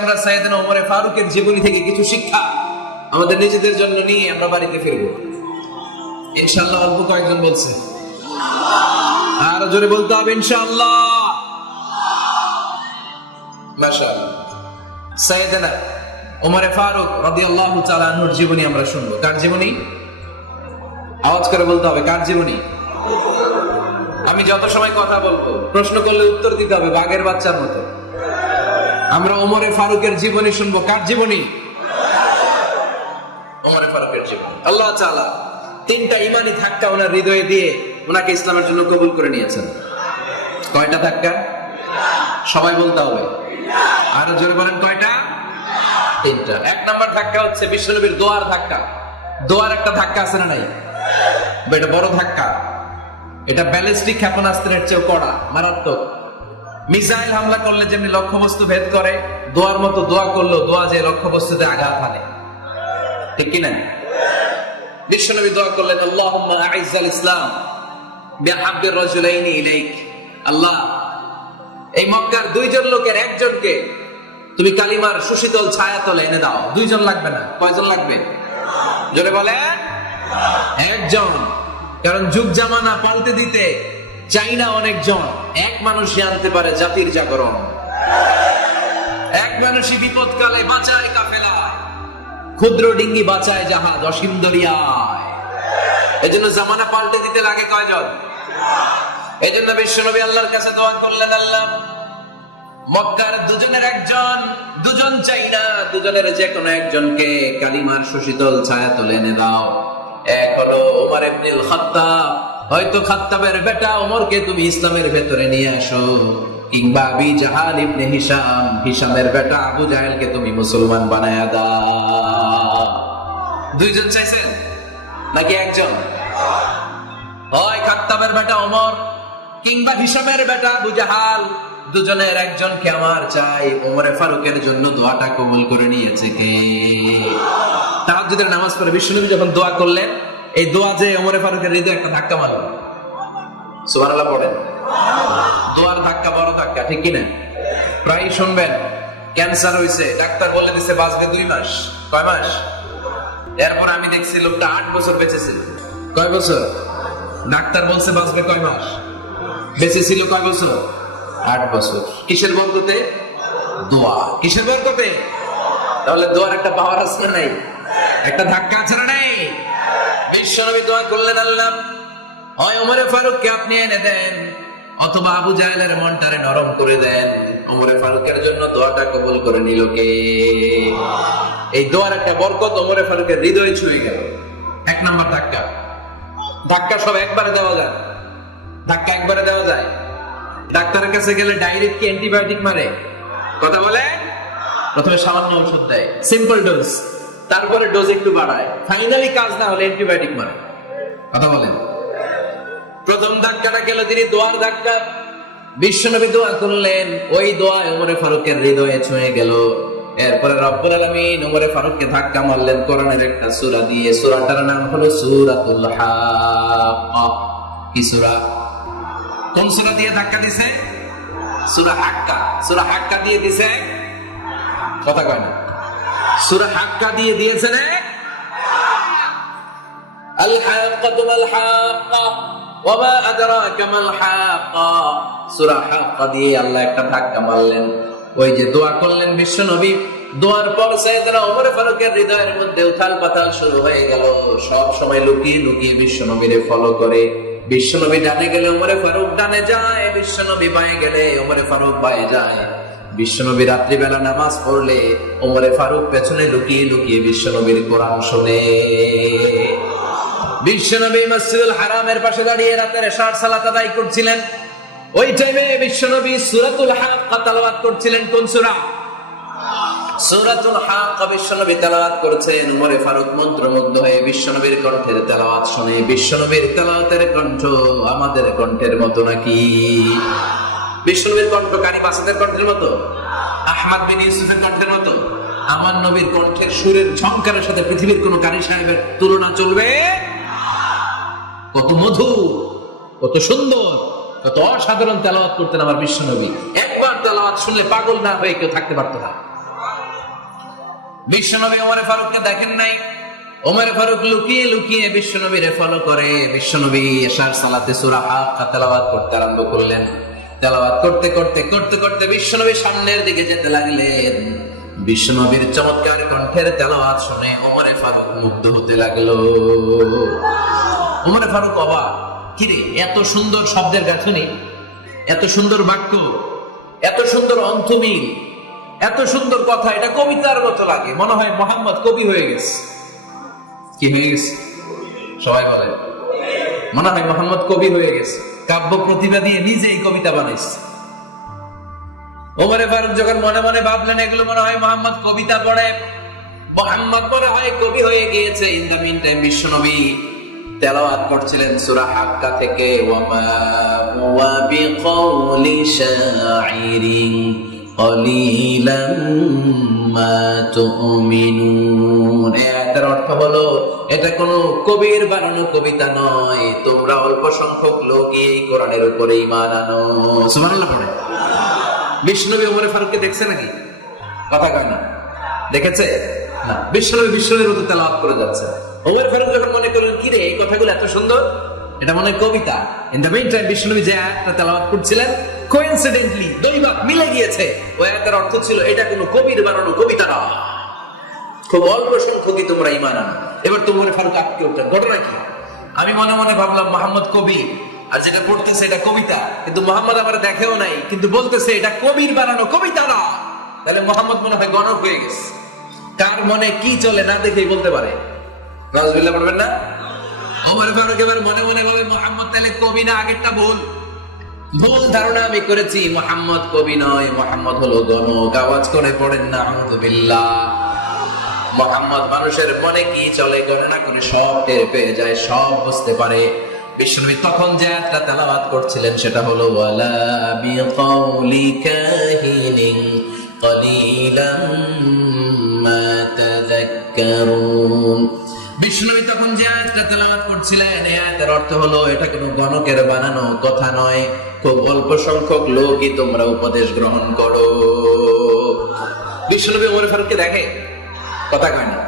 আমরা সাইয়েদনা ওমর ফারুকের জীবনী থেকে কিছু শিক্ষা আমাদের নিজেদের জন্য নিয়ে আমরা বাড়িতে ফিরবো ইনশাআল্লাহ। অল্প কয়েকজন বলছে, আরো জোরে বলতে হবে ইনশাআল্লাহ। মাশাআল্লাহ। সাইয়েদনা ওমর ফারুক রাদিয়াল্লাহু তাআলা আনহুর জীবনী আমরা শুনবো। কার জীবনী? আওয়াজ করে বলতে হবে, কার জীবনী? আমি যত সময় কথা বলবো প্রশ্ন করলে উত্তর দিতে হবে বাঘের বাচ্চার মতো। আমরা ওমর ফারুকের জীবনী শুনবো। কার জীবনী? ওমর ফারুকের জীবনী। আল্লাহ তাআলা তিনটা ঈমানি ধাক্কা ওনার হৃদয়ে দিয়ে ওনাকে ইসলামের জন্য কবুল করে নিয়েছেন। কয়টা ধাক্কা? সবাই বলতে হবে, আরো জোরে বলেন কয়টা? তিনটা। এক নাম্বার ধাক্কা হচ্ছে বিশ্বনবীর দোয়ার ধাক্কা। দোয়ার একটা ধাক্কা আছে না নাই? এটা বড় ধাক্কা। এটা ব্যালিস্টিক ক্ষেপণাস্ত্রের চেয়েও কড়া, মারাত্মক। মিসাইল হামলা করলে যেমনি লক্ষ্যবস্তু ভেদ করে, দোয়ার মতো দোয়া করলেও দোয়া যে লক্ষ্যবস্তুতে আঘাত হানে, ঠিক কিনা? বিশ্বনবী দোয়া করলেন, আল্লাহুম্মা আইজ্জাল ইসলাম বিহাব্বির রাজুলাইনি ইলাইক। আল্লাহ, এই মক্কার দুইজন লোকের একজনকে তুমি কালিমার সুশীতল ছায়াতলে এনে দাও। দুইজন লাগবে না, কয়জন লাগবে? জোরে বলেন। একজন। কারণ যুগ জামানা পাল্টে দিতে চাই না অনেকজন। এক মানুষই আনতে পারে জাতির জাগরণ। এক মানুষই বিপদকালে বাঁচায় কাফেলা, ক্ষুদ্র ডিঙ্গি বাঁচায় জাহাজ অসীম দরিয়ায়। এজন্য জামানা পাল্টে দিতে লাগে কয়জন? এজন্য বিশ্বনবী আল্লাহর কাছে দোয়া করলেন, আল্লাহ মক্কার দুজনের একজন, দুজন চাই না, দুজনের যে কোনো একজনকে কালিমার সুশীতল ছায়াতলে এনে দাও। এক হলো ওমর ইবনুল খাত্তাব, হয়তো খাত্তাবের বেটা ওমরকে তুমি ইসলামের ভেতরে নিয়ে আসো, কিংবা আবি জাহাল ইবনে হিশাম, হিশামের বেটা আবু জাহেলকে তুমি মুসলমান বানায়া দাও। দুইজন চাইছেন নাকি একজন? হয় খাত্তাবের বেটা ওমর কিংবা হিশামের বেটা আবু জাহাল, দুজনের একজনকে আমার চাই। ওমরে ফারুকের জন্য দোয়াটা কবুল করে নিয়েছে কে? তাহাজ্জুদের নামাজ পড়ে বিশ্বনবী যখন দোয়া করলেন, এই দোয়া যে ওমরে ফারুকের হৃদয়ে একটা ধাক্কা মারল। সুবহানাল্লাহ পড়েন। দোয়ার ধাক্কা বড় ধাক্কা, ঠিক কি না? প্রায় শুনবেন ক্যান্সার হইছে, ডাক্তার বলে দিছে বাঁচবে 2 মাস। কয় মাস? এরপর আমি দেখছি লোকটা 8 বছর বেঁচে ছিল। কয় বছর? ডাক্তার বলছে বাঁচবে কয় মাস, বেঁচে ছিল কয় বছর? 8 বছর। কিসের বরকতে? দোয়া। কিসের বরকতে? তাহলে দোয়ার একটা পাওয়ার আছে না নাই? একটা ধাক্কা আছে না নাই? বিশ্বনবী দোয়া করলেন, আল্লাহ হয় ওমরে ফারুককে আপনি এনে দেন, অথবা আবু জাহেলের মনটারে নরম করে দেন। ওমরে ফারুকের জন্য দোয়াটা কবুল করে নিল কে? এই দোয়ার একটা বরকত ওমরে ফারুকের হৃদয়ে ছুঁয়ে গেল। এক নাম্বার ধাক্কা। ধাক্কা সব একবারে দেওয়া যায়? ধাক্কা একবারে দেওয়া যায়? ডাক্তারের কাছে গেলে ডাইরেক্ট কি অ্যান্টিবায়োটিক মারে? কথা বলে। প্রথমে সামান্য ওষুধ দেয়, সিম্পল ডোজ, তারপরে ডোজ একটু বাড়ায়, ফাইনালি কাজ না হলে অ্যান্টিবায়োটিক মারে। কথা বলেন। প্রথম ধাক্কাটা গেল তিনি দোয়ার ধাক্কা। বিশ্বনবী দোয়া করলেন, ওই দোয়া ওমরে ফারুকের হৃদয়ে ছুঁয়ে গেল। এরপরে রব্বুল আলামিন ওমরে ফারুককে ধাক্কা মারলেন কোরআনের একটা সূরা দিয়ে। সূরাটার নাম হলো সূরাতুল হাক্কা। কি সূরা? কোন সূরা দিয়ে ধাক্কা দিছে? সূরা হাক্কা। সূরা হাক্কা দিয়ে দিছে, কথা কয় না। সূরা হাক্কা দিয়ে দিয়েছেন আল হাক্কাতু মাল হাক্কা ওয়া মা আদরাকা মাল হাক্কা। সূরা হাক্কা দিয়ে আল্লাহ একটা ধাক্কা মারলেন। ওই যে দোয়া করলেন বিশ্বনবী, দোয়ার পর সাইয়েদনা ওমর ফারুকের হৃদয়ের মধ্যে উথাল পাতাল শুরু হয়ে গেল। সব সময় লুকিয়ে লুকিয়ে বিশ্বনবীরে ফলো করে। বিশ্বনবী ডানে গেলে ওমরে ফারুক ডানে যায়, বিশ্বনবী বাঁয়ে গেলে ওমরে ফারুক বাঁয়ে যায়। বিশ্বনবী রাত্রিবেলা নামাজ পড়লে ওমরে ফারুক পেছনে লুকিয়ে লুকিয়ে বিশ্বনবীর কোরআন শুনে। বিশ্বনবী মসজিদুল হারামের পাশে দাঁড়িয়ে রাতের এশার সালাত আদায় করছিলেন। ওই টাইমে বিশ্বনবী সূরাতুল হাক্কা তেলাওয়াত করছিলেন। কোন সূরা? সূরাতুল হাক্কা বিশ্বনবী তেলাওয়াত করেছেন। ওমরে ফারুক মন্ত্রমুগ্ধ হয়ে বিশ্বনবীর কণ্ঠের তেলাওয়াত শুনে। বিশ্বনবীর তেলাওয়াতের কণ্ঠ আমাদের কণ্ঠের মতো নাকি? বিশ্বনবীর কণ্ঠ কারি মাসুদের কণ্ঠের মতো? আহমদ বিন ইউসুফের কণ্ঠের মতো? আমার নবীর কণ্ঠের সুরের ঝংকারের সাথে পৃথিবীর কোন কারি সাহেবের তুলনা চলবে? কত মধু, কত সুন্দর, কত অসাধারণ তেলাওয়াত করতেন আমার বিশ্বনবী। একবার তেলাওয়াত শুনলে পাগল না হয়ে কেউ থাকতে পারত না। বিশ্বনবী ওমর ফারুককে দেখেন নাই, ওমর ফারুক লুকিয়ে লুকিয়ে বিশ্বনবীরে ফলো করে। বিশ্বনবী এশার সালাতে সূরা হাক্কা তেলাওয়াত করতে আরম্ভ করলেন। তেলাওয়াত করতে করতে করতে করতে বিশ্বনবী সামনের দিকে যেতে লাগলেন। বিশ্বনবীর চমৎকার কণ্ঠের তেলাওয়াত শুনে ওমর ফারুক মুগ্ধ হতে লাগলো। ওমর ফারুক অবাক, কিরে এত সুন্দর শব্দের গাঁথনি, এত সুন্দর বাক্য, এত সুন্দর অন্তমিল, এত সুন্দর কথা, এটা কবিতার মতো লাগে। মনে হয় মোহাম্মদ কবি হয়ে গেছে। কি হয়ে গেছে? সবাই বলে মনে হয় মোহাম্মদ কবি হয়ে গেছে, কাব্য প্রতিভা দিয়ে নিজেই কবিতা বানাইছে। ওমর ফারুক যখন মনে মনে ভাবলেন এগুলো মনে হয় মোহাম্মদ কবিতা পড়ে, মোহাম্মদ মনে হয় কবি হয়ে গিয়েছে। ইন দা মিন টাইম বিশ্বনবী তেলাওয়াত করছিলেন সূরা হাক্কা থেকে, ওয়ামা হুয়া বিকাউলি শাইরিন ক্বালিলাম মা তুমিনুন। এর অর্থ হলো এটা কোনো কবির বানানো কবিতা নয়, তোমরা অল্প সংখ্যক লোকই এই কোরআনের উপরে ঈমান আনো। সুবহানাল্লাহ পড়ে। বিশ্বনবী ওমর ফারুককে দেখছে নাকি? কথা কয় না, দেখেছে না? বিশ্বনবীর মতো তেলাওয়াত করে যাচ্ছে। ওমর ফারুক যখন মনে করলেন কি রে এই কথাগুলো এত সুন্দর, এটা মনে হয় কবিতা। ইন দ্য মিন টাইম বিশ্বনবী যে আয়াতটা তেলাওয়াত করছিলেন, কোইন্সিডেন্টলি দৈবাত মিলে গিয়েছে। ওই আয়াতের অর্থ ছিল এটা কোনো কবির বানানো কবিতা না, খুব অল্প সংখ্যকই তোমরা ঈমান আনো। এবার তো ওমর ফারুক আটকে উঠলেন, ঘটনা কি? আমি মনে মনে ভাবলাম মোহাম্মদ কবি, আর যেটা পড়তেছে এটা কবিতা, কিন্তু মোহাম্মদ আমার দেখেও নাই, কিন্তু বলতেছে এটা কবির বানানো কবিতা না। তাহলে মোহাম্মদ মনে হয় গণক হয়ে গেছে। কার মনে কি চলে না দেখেই বলতে পারে। নাউজুবিল্লাহ পড়বেন না? ওমর ফারুক এবার মনে মনে ভাবে মোহাম্মদ তাহলে কবি না, আগেরটা ভুল ধারণা আমি করেছি। মোহাম্মদ কবি নয়, মোহাম্মদ হলো গণক। আওয়াজ করে পড়েন না আউযুবিল্লাহ। মোহাম্মদ মানুষের মনে কি চলে গণনা করে সব টের পেয়ে যায়, সব বুঝতে পারে। বিশ্বনবী তখন যে আয়াতটা তেলাওয়াত করছিলেন সেটা হলো ওয়ালা বিকাউলি কাহিনিন ক্বালিলাম মা তাযাক্কারুন। বিশ্বনবী তখন যে আয়াতটা তেলাওয়াত করছিলেন এই আয়াতের অর্থ হলো এটা কোনো গণকের বানানো কথা নয়, খুব অল্প সংখ্যক লোকই তোমরা উপদেশ গ্রহণ করো। বিশ্বনবী ওমর ফারুককে দেখে, কথা কয় না,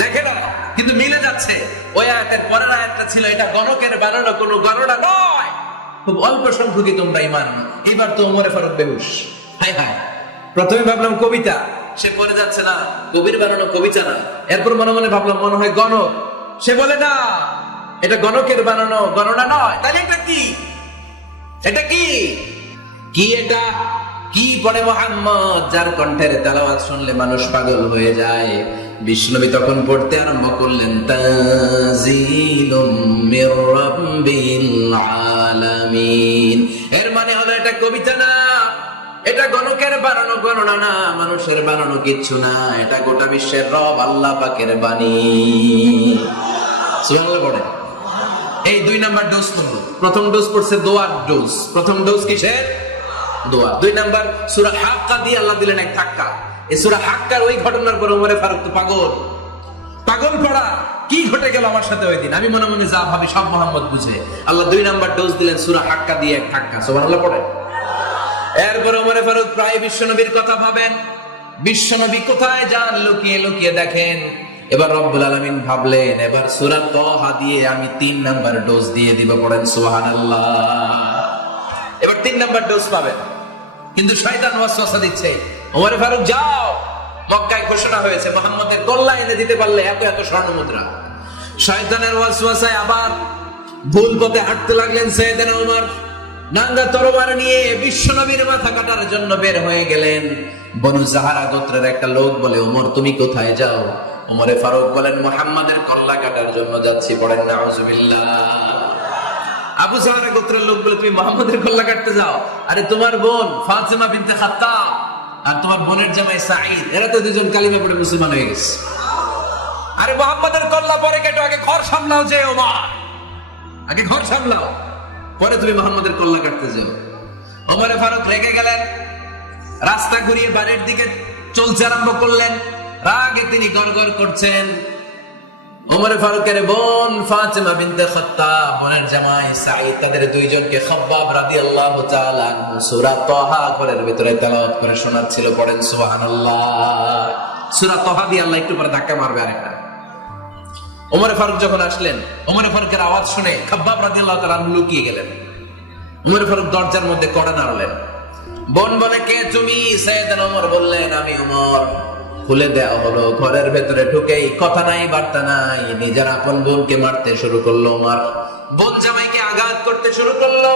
দেখে না, কিন্তু মিলে যাচ্ছে। ওই আয়াতের পরের আয়াতটা ছিল এটা গণকের বানানো কোনো গণনা নয়, খুব অল্প সংখ্যকই তোমরা ঈমান আনো। এবার তো ওমর ফারুক বেহুশ। হায় হায়, প্রথমে ভাবলাম কবিতা, সে পড়ে যাচ্ছে না কবির বানানো কবিতা না। এরপর মনে মনে ভাবলাম মনে হয় গণক, সে বলে না এটা গণকের বানানো গণনা নয়। তাহলে এটা কি? এটা কি? কি এটা? কি পড়ে মোহাম্মদ, যার কণ্ঠের তেলাওয়াত শুনলে মানুষ পাগল হয়ে যায়। বিশ্বনবী তখন পড়তে আরম্ভ করলেন তানজিলুম মির রাব্বিল আলামিন। এর মানে হলো এটা কবিতা না, এটা গণকের বানানো গণনা না, মানুষের বানানো কিচ্ছু না, এটা গোটা বিশ্বের রব আল্লাহ পাকের বাণী। সুবহানাল্লাহ পড়ে। এই 2 নাম্বার ডোজ করলো। প্রথম ডোজ পড়ছে দোয়ার ডোজ। প্রথম ডোজ কিসের? দোয়া। 2 নাম্বার সূরা হাক্কা দিয়ে আল্লাহ দিলেন এক ধাক্কা। এই সূরা হাক্কার ওই ঘটনার পর ওমর ফারুক তো পাগল পড়া, কি ঘটে গেল আমার সাথে ওই দিন, আমি মনে মনে যা ভাবি সব মোহাম্মদ বুঝে। আল্লাহ 2 নাম্বার ডোজ দিলেন সূরা হাক্কা দিয়ে এক ধাক্কা। সুবহানাল্লাহ পড়ে। এরপর ওমর ফারুক প্রায় বিশ্বনবীর কথা ভাবেন, বিশ্বনবী কোথায় যান লুকিয়ে লুকিয়ে দেখেন। এবার রব্বুল আলামিন ভাবলেন এবার সূরা তাহা দিয়ে আমি 3 নাম্বার ডোজ দিয়ে দিব। পড়েন সুবহানাল্লাহ। এবার 3 নাম্বার ডোজ পাবেন, কিন্তু শয়তান ওয়াসওয়াসা দিচ্ছে, ওমর ফারুক যাও, মক্কায় ঘোষণা হয়েছে মুহাম্মদের গল্লা এনে দিতে পারলে এত এত স্বর্ণ মুদ্রা। শয়তানের ওয়াসওয়াসায় আবার ভুল পথে হাঁটতে লাগলেন সাইয়েদনা ওমর। নাঙ্গা তরবারি নিয়ে বিশ্বনবীর মাথা কাটার জন্য বের হয়ে গেলেন। বনু জাহারা গোত্রের একটা লোক বলে, ওমর তুমি কোথায় যাও? ওমরে ফারুক বলেন মুহাম্মাদের কল্লা কাটার জন্য যাচ্ছি। পড়েন নাউজুবিল্লাহ। আবু জাহারা গোত্রের লোক বলে তুমি মুহাম্মাদের কল্লা কাটতে যাও? আরে তোমার বোন ফাতিমা বিনতে খাত্তাব আর তোমার বোনের জামাই সাঈদ, এরা তো দুজন কালিমা পড়ে মুসলমান হয়ে গেছে। আরে মুহাম্মাদের কল্লা পরে কেটো, আগে ঘর সামলাও। যে ওমর আগে ঘর সামলাও, পরে তুমি মুহাম্মাদের কল্লা কাটতে যাও। ওমরে ফারুক রেগে গেলেন, রাস্তা ঘুরিয়ে বাড়ির দিকে চলতে আরম্ভ করলেন। রাগে তিনি গড়গড় করছেন। ওমর ফারুকের বোন ফাতিমা বিনতে খাত্তাব, বোনের জামাই সাঈদ, তাদের দুইজনকে খাব্বাব রাদিয়াল্লাহু তাআলা আনহু সূরা তাহা ঘরের ভিতরে তেলাওয়াত করে শোনাচ্ছিল। পড়েন সুবহানাল্লাহ। সূরা তাহা দিয়ে আল্লাহ একটু পরে ধাক্কা মারবে আরেকটা। ওমর ফারুক যখন আসলেন, ওমর ফারুকের আওয়াজ শুনে খাব্বাব রাদিয়াল্লাহু তাআলা লুকিয়ে গেলেন। ওমর ফারুক দরজার মধ্যে কড়া নাড়লেন। বোন বলে, কে তুমি? সাইয়েদনা ওমর বললেন, আমি ওমর। খুলে দেওয়া হলো। ঘরের ভেতরে ঢুকেই কথা নাই বার্তা নাই, নিজের আপন বোনকে মারতে শুরু করলো ওমর। বোন জামাইকে আঘাত করতে শুরু করলো।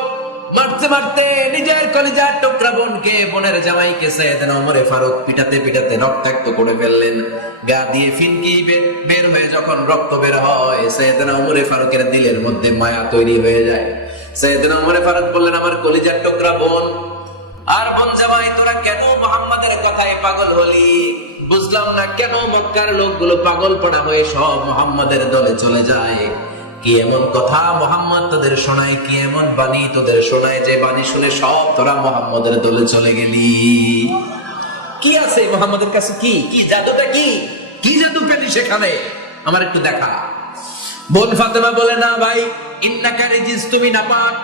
মারতে মারতে নিজের কলিজার টুকরা বোনকে, বোনের জামাইকে সাইয়েদনা ওমর ফারুক পিটাতে পিটাতে রক্তাক্ত করে ফেললেন। গা দিয়ে ফিনকি বের হয়ে যখন রক্ত বের হয়, সাইয়েদনা ওমর ফারুকের দিলের মধ্যে মায়া তৈরি হয়ে যায়। সাইয়েদনা ওমর ফারুক বললেন, আমার কলিজার টুকরা বোন আর বোন জামাই, তোরা কেন মুহাম্মাদের কথায় পাগল হলি? বুঝলাম না কেন মক্কার লোকগুলো পাগল পড়া হয়ে সব মুহাম্মাদের দলে চলে যায়। কি এমন কথা মুহাম্মদ তাদের শোনায়, কি এমন বাণী তোদের শোনায় যে বাণী শুনে সব তোরা মুহাম্মাদের দলে চলে গেলি? কি আছে মুহাম্মাদের কাছে? কি জাদুটা? কি জাদু পেলি সেখানে? আমার একটু দেখা। বোন ফাতেমা বলে, না ভাই, ইন্নাকা রিজিস, তুমি নাপাক।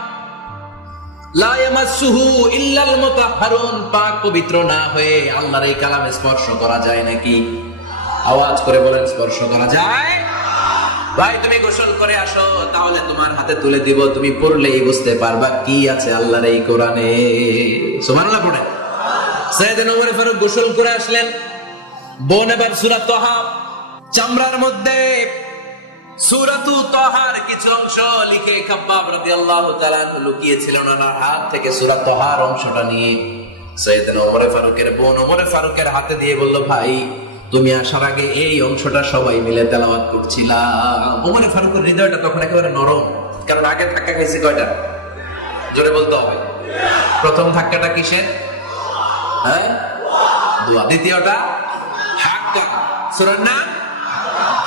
লা ইয়ামাসসুহু ইল্লাল মুতাহহারুন, পাক পবিত্র না হয়ে আল্লাহর এই কালামে স্পর্শ করা যায় নাকি? আওয়াজ করে বলেন, স্পর্শ করা যায়? ভাই তুমি গোসল করে আসো, তাহলে তোমার হাতে তুলে দিব, তুমি পড়লেই বুঝতে পারবা কি আছে আল্লাহর এই কোরআনে। সুবহানাল্লাহ পড়ে। সাইয়েদনা ওমর ফারুক গোসল করে আসলেন। বোন এবার সূরা তাহা চামড়ার মধ্যে সূরাতু তাহার কিছু অংশ লিখে খাব্বাব রাদিয়াল্লাহু তাআলা লুকিয়েছিলেন ওনার হাত থেকে। সূরা তাহার অংশটা নিয়ে সাইয়েদনা ওমর ফারুকের বোন ওমর ফারুকের হাতে দিয়ে বলল, ভাই তুমি আসার আগে এই অংশটা সবাই মিলে তেলাওয়াত করছিলাম। ওমর ফারুকের হৃদয়টা তখন একেবারে নরম, কারণ আগে ধাক্কা খাইছে কয়টা? জোরে বলতে হবে। প্রথম ধাক্কাটা কিসের? হ্যাঁ, দোয়া। দ্বিতীয়টা হাক্কা, সূরার নাম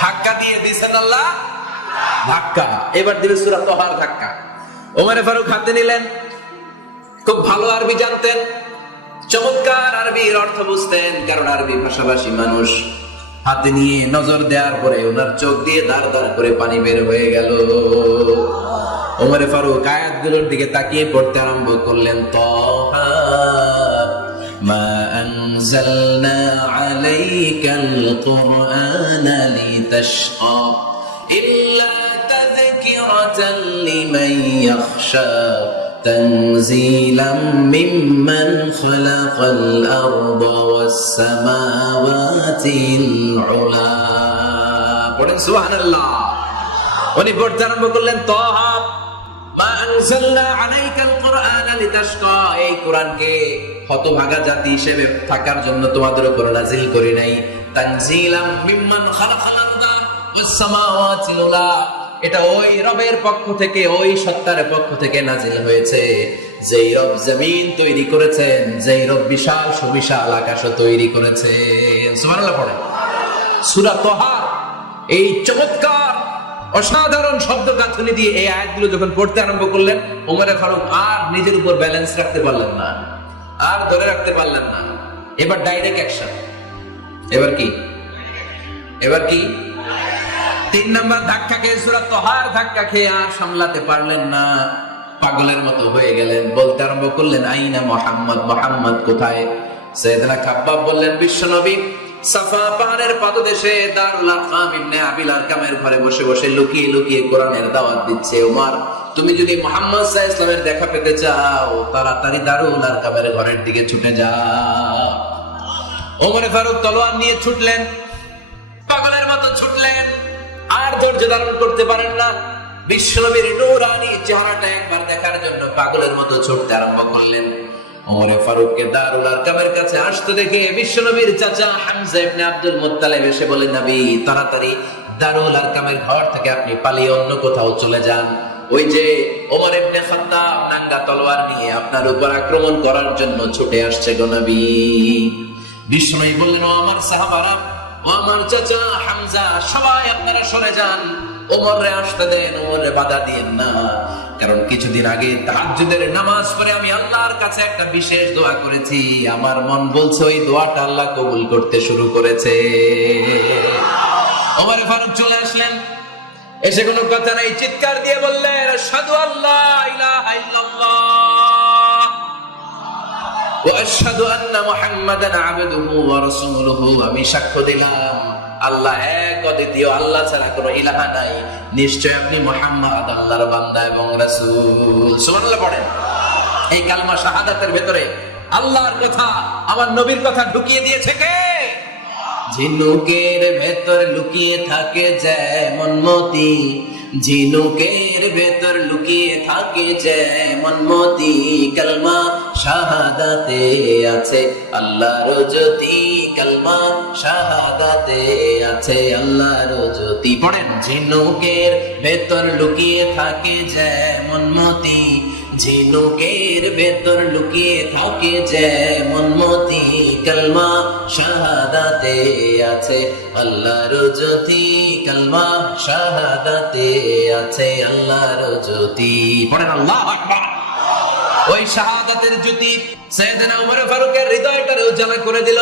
হাক্কা দিয়ে দিয়েছেন আল্লাহ ধাক্কা। এবার দিবে সূরা তাহার ধাক্কা। ওমর ফারুক হাতে নিলেন। খুব ভালো আরবি জানতেন, চমৎকার আরবির অর্থ বুঝতেন, কারণ আরবি ভাষাভাষী মানুষ। হাতে নিয়ে নজর দেওয়ার পরে ওনার চোখ দিয়ে দাঁড় দাঁড় করে পানি বের হয়ে গেল। ওমর ফারুক আয়াতগুলোর দিকে তাকিয়ে পড়তে আরম্ভ করলেন। তাহা মা আনজালনা আলাইকাল কুরআনা লিতাশকা ইল্লা তাযকিরাতান লিমান ইয়াখশা তানজিলাম মিম্মান খালাকাল আরদা ওয়াস সামাওয়াতিল উলা। পড়েন সুবহানাল্লাহ। উনি পড়তে আরম্ভ করলেন, তাহা মা আনজালনা আলাইকাল কুরআনা লিতাশকা, এই কোরআনকে হতভাগা জাতি হিসেবে থাকার জন্য তোমাদের উপর নাজিল করি নাই। তানজিলাম মিম্মান খালাকাল আরদা ওয়াস সামাওয়াতিল উলা, এটা ওই রবের পক্ষ থেকে, ওই সত্তার পক্ষ থেকে নাজিল হয়েছে, যেই রব জমিন তৈরি করেছেন, যেই রব বিশাল সুবিশাল আকাশও তৈরি করেছেন। সুবহানাল্লাহ পড়েন। সূরা তাহা এই চমৎকার অসাধারণ শব্দ গাঁথনি দিয়ে এই আয়াতগুলো যখন পড়তে আরম্ভ করলেন, ওমর ফারুক আর নিজের উপর ব্যালেন্স রাখতে পারলেন না, আর ধরে রাখতে পারলেন না। এবার ডাইরেক্ট অ্যাকশন। এবার কি 3 নাম্বার ধাক্কা খেয়ে, সূরা তাহার ধাক্কা খেয়ে আর সামলাতে পারলেন না, পাগলের মতো হয়ে গেলেন। বলতে আরম্ভ করলেন, আইনা মুহাম্মদ, মুহাম্মদ কোথায়? সাইয়েদনা খাব্বাব বললেন, বিশ্বনবী সাফা পাহাড়ের পাদদেশে দারুল আরকাম ইবনে আবিল আরকামের ঘরে বসে বসে লুকিয়ে লুকিয়ে কোরআনের দাওয়াত দিচ্ছে। ওমর, তুমি যদি মুহাম্মদ সাল্লাল্লাহু আলাইহি ওয়াসাল্লামের দেখা পেতে চাও, তাড়াতাড়ি দারুল আরকামের ঘরের দিকে ছুটে যাও। ওমর ফারুক তলোয়ার নিয়ে ছুটলেন, পাগলের মতো ছুটলেন, আর ধৈর্য ধারণ করতে পারেন না। বিশ্বনবীর নূরানী চেহারাটা একবার দেখার জন্য পাগলের মতো ছুটতে আরম্ভ করলেন। ওমর ফারুককে দারুল আরকামের কাছে আসতে দেখে বিশ্বনবীর চাচা হামজা ইবনে আব্দুল মুত্তালিব এসে বলেন, নবী তাড়াতাড়ি দারুল আরকামের ঘর থেকে আপনি পালিয়ে অন্য কোথাও চলে যান। ওই যে ওমর ইবনে খাত্তাব নাঙ্গা তলোয়ার নিয়ে আপনার উপর আক্রমণ করার জন্য ছুটে আসছে গো নবী। বিশ্বনবী বললেন, ও আমার সাহাবারা, ও আমার চাচা হামজা, সবাই আপনারা সরে যান, ওমরে আসতে দেন, ওমরে বাধা দিয়েন না। কারণ কিছুদিন আগে তাহাজ্জুদের নামাজ পড়ে আমি আল্লাহর কাছে একটা বিশেষ দোয়া করেছি, আমার মন বলছে ওই দোয়াটা আল্লাহ কবুল করতে শুরু করেছে। ওমর ফারুক চলে আসলেন, এসে কোনো কথা নাই, চিৎকার দিয়ে বললেন, আশহাদু আল্লা ইলাহা ইল্লাল্লাহ ওয়া আশহাদু আন্না মুহাম্মাদান আবদুহু ওয়া রাসূলুহু, আমি সাক্ষ্য দিলাম আল্লাহ এক, অদ্বিতীয়, আল্লাহ ছাড়া কোনো ইলাহা নাই, নিশ্চয় আপনি মুহাম্মদ আল্লাহর বান্দা এবং রাসূল। সুবহানাল্লাহ পড়েন। এই কালমা শাহাদাতের ভেতরে আল্লাহর কথা, আমার নবীর কথা ঢুকিয়ে দিয়েছে কে? ঝিনুকের ভেতর লুকিয়ে থাকে যেমন মতি, ঝিনুকের ভেতর লুকিয়ে থাকে যেমন মতি, কালমা শাহাদাতে আছে আল্লাহর জ্যোতি, কালমা শাহাদাতে আছে আল্লাহর জ্যোতি। পড়েন। ঝিনুকের ভেতর লুকিয়ে থাকে যেমন মতি, ঝিনুকের ভেতর লুকিয়ে থাকে যেমন মতি, কালমা শাহাদাতে আছে আল্লাহর জ্যোতি, কালমা শাহাদাতে আছে আল্লাহর জ্যোতি। পড়েন আল্লাহু আকবার। ওই শাহাদাতের জ্যোতি সাইয়েদনা ওমর ফারুকের হৃদয়টারে উজালা করে দিল।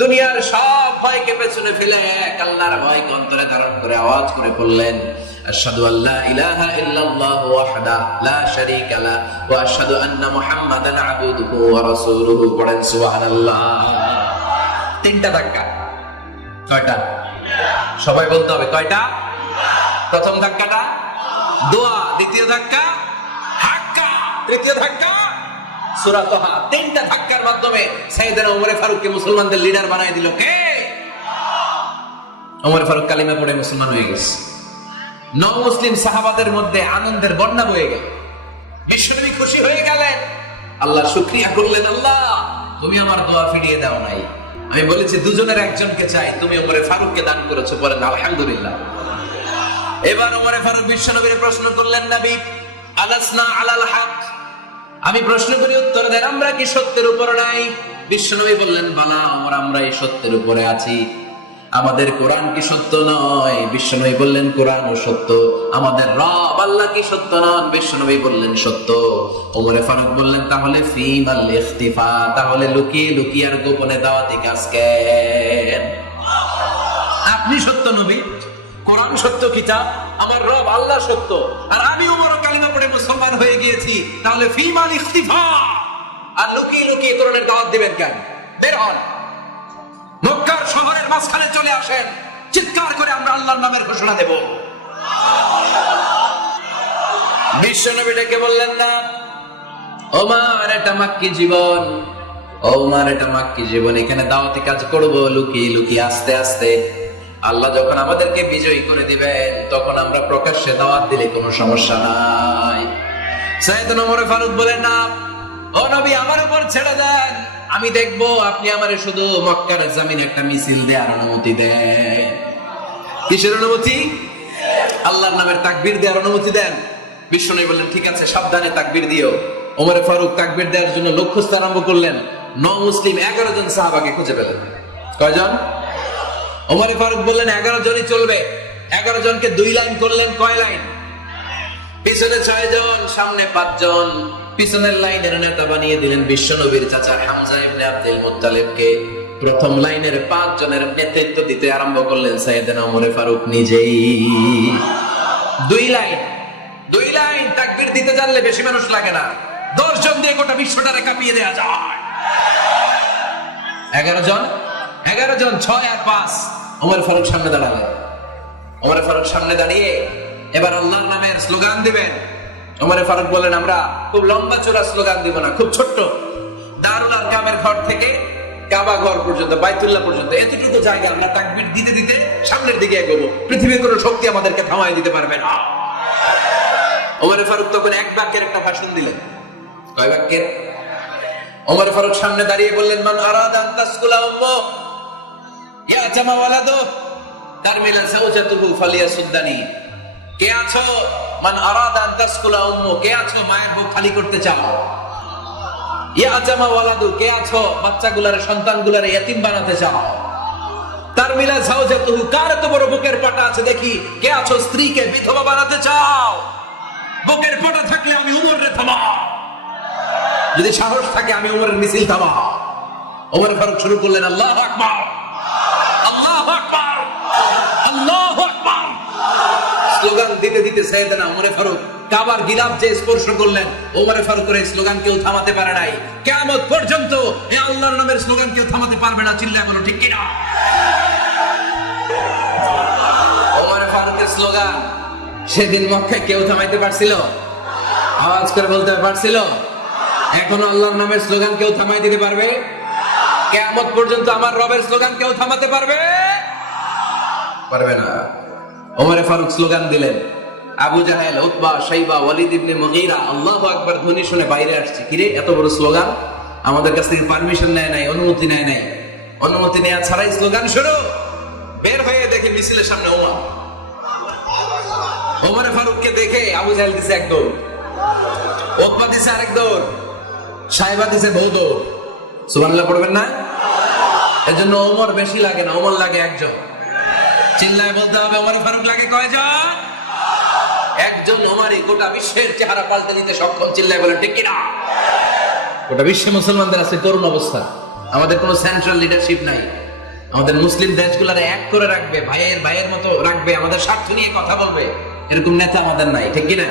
দুনিয়ার সব ভয়কে পেছনে ফেলে এক আল্লাহর ভয়কে অন্তরে ধারণ করে আওয়াজ করে বললেন, আশহাদু আল্লা ইলাহা ইল্লাল্লাহু ওয়াহদাহু লা শারীকা লাহু ওয়া আশহাদু আন্না মুহাম্মাদান আবদুহু ওয়া রাসূলুহু। পড়েন সুবহানাল্লাহ। তিনটা ধাক্কা। কয়টা? সবাই বলতে হবে কয়টা? প্রথম ধাক্কাটা দোয়া, দ্বিতীয় ধাক্কা হাক্কা, তৃতীয় ধাক্কা সূরা তাহা। তিনটা ধাক্কার মাধ্যমে সাইয়েদনা ওমর ফারুককে মুসলমানদের লিডার বানায় দিল কে? ওমর ফারুক কালিমা পড়ে মুসলমান হয়ে গেছে। নও মুসলিম সাহাবাদের মধ্যে আনন্দের বন্যা বয়ে গেল। বিশ্বনবী খুশি হয়ে গেলেন, আল্লাহর শুকরিয়া করলেন, আল্লাহ তুমি আমার দোয়া ফিরিয়ে দাও নাই। আমি বলেছি দুজনের একজনকে চাই, তুমি ওমর ফারুককে দান করেছো। বলেন আলহামদুলিল্লাহ। এবার ওমর ফারুক বিশ্বনবীর প্রশ্ন করলেন, নবী আলাসনা আলাল হক, আমি প্রশ্ন করি উত্তর দেন, আমরা কি সত্যের উপর নাই? বিশ্বনবী বললেন, বালা ওমর, আমরা এই সত্যের উপরে আছি। আমাদের কোরআন কি সত্য নয়? বিশ্বনবী বললেন, কোরআনও সত্য। আমাদের রব আল্লাহ কি সত্য নন? বিশ্বনবী বললেন, সত্য। ওমর ফারুক বললেন, তাহলে ফিমাল ইখতিফা, তাহলে লুকিয়ে লুকিয়ে আর গোপনে দাওয়াতি কাজ কেন? আপনি সত্য নবী, কোরআন সত্য কিতাব, আমার রব আল্লাহ সত্য, আর আমি ওমর কালিমা পড়ে মুসলমান হয়ে গিয়েছি, তাহলে ফিমাল ইখতিফা, আর লুকিয়ে লুকিয়ে কোরআনের দাওয়াত দিবেন কেন? বের হন, মক্কার শহরের মাঝখানে চলে আসেন, চিৎকার করে আমরা আল্লাহর নামের ঘোষণা দেব। বিশ্বনবী ডেকে বললেন, না ওমর, এটা মাক্কি জীবন, ওমর এটা মাক্কি জীবন, এখানে দাওয়াতি কাজ করব লুকিয়ে লুকিয়ে আস্তে আস্তে। আল্লাহ যখন আমাদেরকে বিজয়ী করে দিবেন তখন আমরা প্রকাশ্যে দাওয়াত দিলে কোনো সমস্যা নাই। সাইয়েদনা ওমর ফারুক বলেন, না ও নবী, আমার উপর ছেড়ে দেন, আমি দেখবো আপনি আমারে শুধু মক্কার জমিনে একটা মিছিল দেওয়ার অনুমতি দেন। কিসের অনুমতি? আল্লাহর নামের তাকবীর দেওয়ার অনুমতি দেন। বিশ্বনবী বললেন, ঠিক আছে, সাবধানে তাকবীর দিও। ওমর ফারুক তাকবীর দেওয়ার জন্য লক্ষ্য খুঁজতে আরম্ভ করলেন। নও মুসলিম 11 জন সাহাবাকে খুঁজে পেলেন। কয়জন? ওমর ফারুক বললেন 11 জনই চলবে। 11 জনকে 2 লাইন করলেন। কয় লাইন? পিছনে 6 জন, সামনে 5 জন। পিছনের লাইনের নেতা বানিয়ে দিলেন বিশ্বনবীর চাচা হামজা ইবনে আব্দুল মুত্তালিবকে। প্রথম লাইনের 5 জনের নেতৃত্ব দিতে আরম্ভ করলেন সাইয়েদনা ওমর ফারুক নিজেই। 2 লাইন তাকবীর দিতে জানলে বেশি মানুষ লাগে না, 10 জন দিয়ে গোটা বিশ্বটারে কাঁপিয়ে দেয়া যায়। 11 জন 6 আর 5। ওমর ফারুক সামনে দাঁড়ালেন। ওমর ফারুক সামনে দাঁড়িয়ে এবার আল্লাহর নামের স্লোগান দিবেন। ওমর ফারুক বলেন, আমরা খুব লম্বা চওড়া স্লোগান দিব না, খুব ছোট্ট। দারুল আরকামের ঘর থেকে কাবা ঘর পর্যন্ত, বাইতুল্লাহ পর্যন্ত এতটুকু জায়গা আমরা তাকবীর দিতে দিতে সামনের দিকে এগোবো। পৃথিবীর কোনো শক্তি আমাদেরকে থামায় দিতে পারবে না। ওমর ফারুক তখন 1 বাক্যের একটা ভাষণ দিলেন। কয় বাক্যের? ওমর ফারুক সামনে দাঁড়িয়ে বললেন, মান আরাদা আন তাসকুলা উম্মু ইয়া জামা ওয়ালাদু তারমিলা যাওজাতুহু ফালিয়াসুদ্দানি। কে আছো? মান আরাদা আন তাসকুলা উম্মু, কে আছো মায়ের বুক খালি করতে চাও? ইয়া জামা ওয়ালাদু, কে আছো বাচ্চাগুলারে, সন্তানগুলারে ইতিম বানাতে চাও? তারমিলা যাওজাতুহু, কার এত বড় বুকের পাটা আছে দেখি, কে আছো স্ত্রীকে বিধবা বানাতে চাও? বুকের পাটা থাকলে আমি উমরের থামাও, যদি সাহস থাকে আমি উমরের মিছিল থামাও। ওমর ফারুক শুরু করলেন, আল্লাহু আকবার, আল্লাহু আকবার, আল্লাহু আকবার। স্লোগান দিতে দিতে সাইয়েদনা ওমর ফারুক কাবার গিলাফ যে স্পর্শ করলেন, ওমরে ফারুকের এই স্লোগান কেউ থামাতে পারে নাই। কিয়ামত পর্যন্ত এই আল্লাহর নামের স্লোগান কেউ থামাতে পারবে না। চিল্লায় বলো ঠিক কিনা? ওমরে ফারুকের স্লোগান সেদিন মক্কায় কেউ থামাইতে পারছিল? আওয়াজ করে বলতে পারছিল? এখনো আল্লাহর নামের স্লোগান কেউ থামাই দিতে পারবে? কিয়ামত পর্যন্ত আমার রবের স্লোগান কেউ থামাতে পারবে? পারবে না। ওমরে ফারুক স্লোগান দিলেন, আবু জাহেল, উতবা, শাইবা, ওয়ালিদ ইবনে মুগীরা আল্লাহু আকবার ধ্বনি শুনে বাইরে আসছে। কিরে এত বড় স্লোগান, আমাদের কাছ থেকে পারমিশন নেয় নাই, অনুমতি নেয় নাই। অনুমতি নেওয়া ছাড়াই স্লোগান শুরু। বের হয়ে দেখে মিছিলের সামনে ওমর। ওমরে ফারুককে দেখে আবু জাহেল দিছে এক দৌড়, উতবা দিছে আরেক দৌড়, শাইবা দিছে বহু দৌড়। সুবহানাল্লাহ পড়বেন না? এজন্য ওমর বেশি লাগে না, ওমর লাগে একজন। চিল্লায় বলতে হবে, ওমর ফারুক লাগে কয়জন? একজন। ওমরই গোটা বিশ্বের চেহারা পাল্টে নিতে সক্ষম। চিল্লায় বলেন ঠিক কিনা? গোটা বিশ্বে মুসলমানদের আছে করুণ অবস্থা। আমাদের কোনো সেন্ট্রাল লিডারশিপ নাই। আমাদের মুসলিম দেশগুলোরে এক করে রাখবে, ভাইয়ের ভাইয়ের মতো রাখবে, আমাদের স্বার্থ নিয়ে কথা বলবে, এরকম নেতা আমাদের নাই। ঠিক কিনা?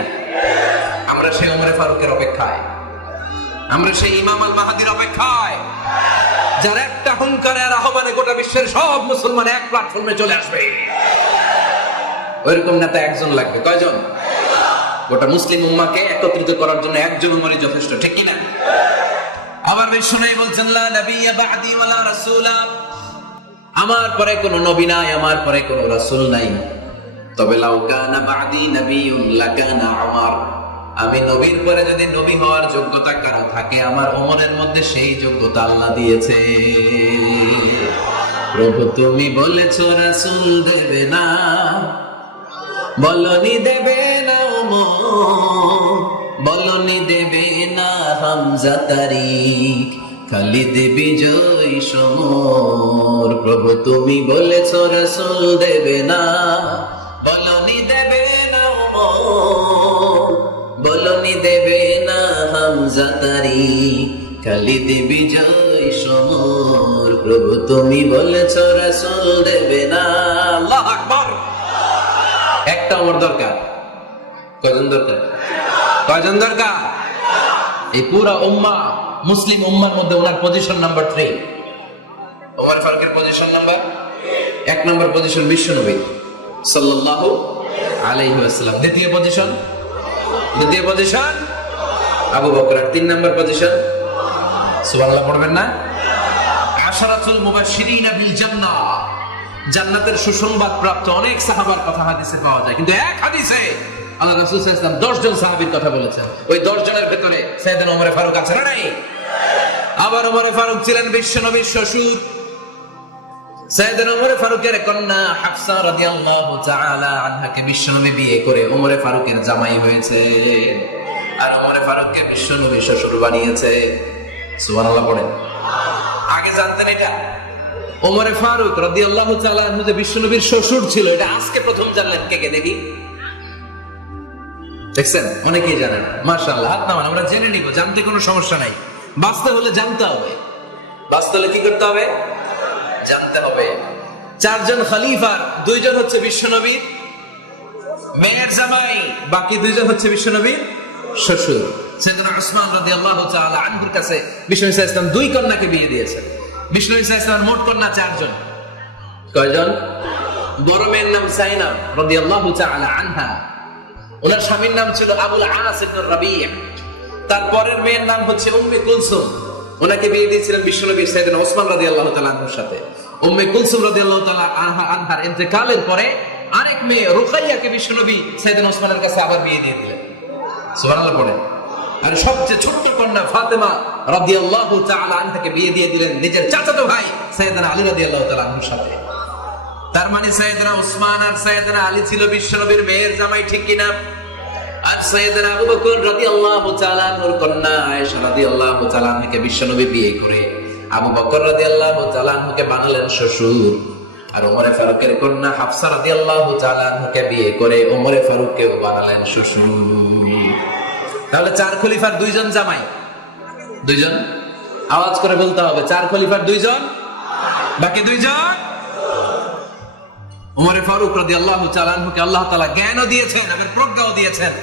আমরা সেই ওমরে ফারুকের অপেক্ষায়, আমরা সেই ইমাম আল মাহাদির অপেক্ষায়, যার একটা হুঙ্কারের আহ্বানে গোটা বিশ্বের সব মুসলমান এক প্ল্যাটফর্মে চলে আসবে। ওইরকম নেতা একজন লাগবে। কয়জন? গোটা মুসলিম উম্মাহকে একত্রিত করার জন্য একজন উমরই যথেষ্ট। ঠিক কিনা? আবার বিষ্ণু বলছেন, লা নাবিয়্যা বা'দি ওয়ালা রাসূলা, আমার পরে কোনো নবী নাই, আমার পরে কোনো রাসূল নাই। তবে লাউ কানা বা'দি নাবিয়্যুন লাকানা উমর, আমি নবীর পরে যদি নবী হওয়ার যোগ্যতা কারো থাকে, আমার ওমরের মধ্যে সেই যোগ্যতা আল্লাহ দিয়েছে। প্রভু তুমি বলেছো রাসূল দেবে না, বলনি দেবে না ওমর, বলনি দেবে না হামজা তারিক, খালিদ বিজয় সমর। প্রভু তুমি বলেছো রাসূল দেবে না, বলনি দেবে না ওমর, বলনি দেবে না হামজা তারিক, খালিদ বিজয় সমর। প্রভু তুমি বলেছো রাসূল দেবে না। আল্লাহু আকবার। একটা ওমর দরকার। কয়জন দরকার? কয়জন দরকার? এই পুরা উম্মাহ, মুসলিম উম্মার মধ্যে ওনার পজিশন নাম্বার 3। ওমর ফারুকের পজিশন নাম্বার 1 নম্বর পজিশন বিশ্বনবী সাল্লাল্লাহু আলাইহি ওয়াসাল্লাম। দ্বিতীয় পজিশন আবু বকর। 3 নম্বর পজিশন সুবহানাল্লাহ পড়বেন না? আশারাতুল মুবাশশিরিনা বিল জান্নাহ, জান্নাতের সুসংবাদ প্রাপ্ত অনেক সাহাবার কথা হাদিসে পাওয়া যায়, কিন্তু এক হাদিসে আল্লাহ রাসূল সাল্লাল্লাহু আলাইহি ওয়াসাল্লাম 10 জন সাহাবীর কথা বলেছেন। ওই 10 জনের ভিতরে সাইয়েদনা ওমর ফারুক আছে না নাই? আবার ওমর ফারুক ছিলেন বিশ্বনবীর শ্বশুর। সাইয়েদনা ওমর ফারুকের কন্যা হাফসা রাদিয়াল্লাহু তাআলা আনহাকে বিশ্বনবী বিয়ে করে ওমর ফারুকের জামাই হয়েছে, আর ওমর ফারুককে বিশ্বনবী শ্বশুর বানিয়েছে। সুবহানাল্লাহ পড়েন। আগে জানতেন এটা? ওমর ফারুক রাদিয়াল্লাহু তাআলা আনহু যে বিশ্বনবীর শ্বশুর ছিল, এটা আজকে প্রথম জানলেন। কে দেখি? দেখছেন? অনেকেই জানেন। মাশাআল্লাহ, হাত নামান, আমরা জেনে নিব। জানতে কোনো সমস্যা নাই। বাঁচতে হলে জানতে হবে। বাঁচতে হলে কি করতে হবে? জানতে হবে। 4 জন খলিফার 2 জন হচ্ছে বিশ্বনবীর মেয়ের জামাই, বাকি 2 জন হচ্ছে বিশ্বনবীর শ্বশুর। সাইয়েদনা উসমান রাদিয়াল্লাহু তাআলা আনহুর কাছে বিশ্বনবী সাল্লাল্লাহু আলাইহি ওয়াসাল্লাম 2 কন্যাকে বিয়ে দিয়েছেন। বিশ্বনবী সাল্লাল্লাহু আলাইহি ওয়াসাল্লামের মোট কন্যা 4 জন। কয়জন? বড় মেয়ের নাম সাইনাব রাদিয়াল্লাহু তাআলা আনহা, ওনার স্বামীর নাম ছিল আবুল আস ইবনে রাবি'। তারপরের মেয়ের নাম হচ্ছে উম্মে কুলসুম, ওনাকে বিয়ে দিয়েছিলেন বিশ্বনবী সাইয়েদনা ওসমান রাদিয়াল্লাহু তাআলা আনহুর সাথে। উম্মে কুলসুম রাদিয়াল্লাহু তাআলা আনহার ইন্তেকালের পরে আরেক মেয়ে রুকাইয়াকে বিশ্বনবী সাইয়েদনা ওসমানের কাছে আবার বিয়ে দিয়ে দিলেন। সুবহানাল্লাহ পড়েন। আর সবচেয়ে ছোট্ট কন্যা ফাতেমা রাদিয়াল্লাহু তাআলা আনহাকে বিয়ে দিয়ে দিলেন নিজের চাচাতো ভাই সাইয়েদনা আলী রাদিয়াল্লাহু তাআলা আনহুর সাথে। তার মানে সাইয়েদনা ওসমান আর সাইয়েদনা আলী ছিল বিশ্বনবীর মেয়ের জামাই, ঠিক কিনা? আর সাইয়েদনা আবু বকর রাদিয়াল্লাহু তাআলা আনহুর কন্যা আয়েশা রাদিয়াল্লাহু তাআলা আনহাকে বিশ্বনবী বিয়ে করে আবু বকর রাদিয়াল্লাহু তাআলা আনহুকে বানালেন শ্বশুর। আর ওমর ফারুকের কন্যা হাফসা রাদিয়াল্লাহু তাআলা আনহাকে বিয়ে করে ওমর ফারুককেও বানালেন শ্বশুর। তাহলে 4 খলিফার 2 জন জামাই। 2 জন? আওয়াজ করে বলতে হবে, 4 খলিফার 2 জন, বাকি 2 জন। ওমর ফারুক রাদিয়াল্লাহু তাআলা আনহুকে আল্লাহ তাআলা জ্ঞানও দিয়েছেন, আবার প্রজ্ঞাও দিয়েছেন।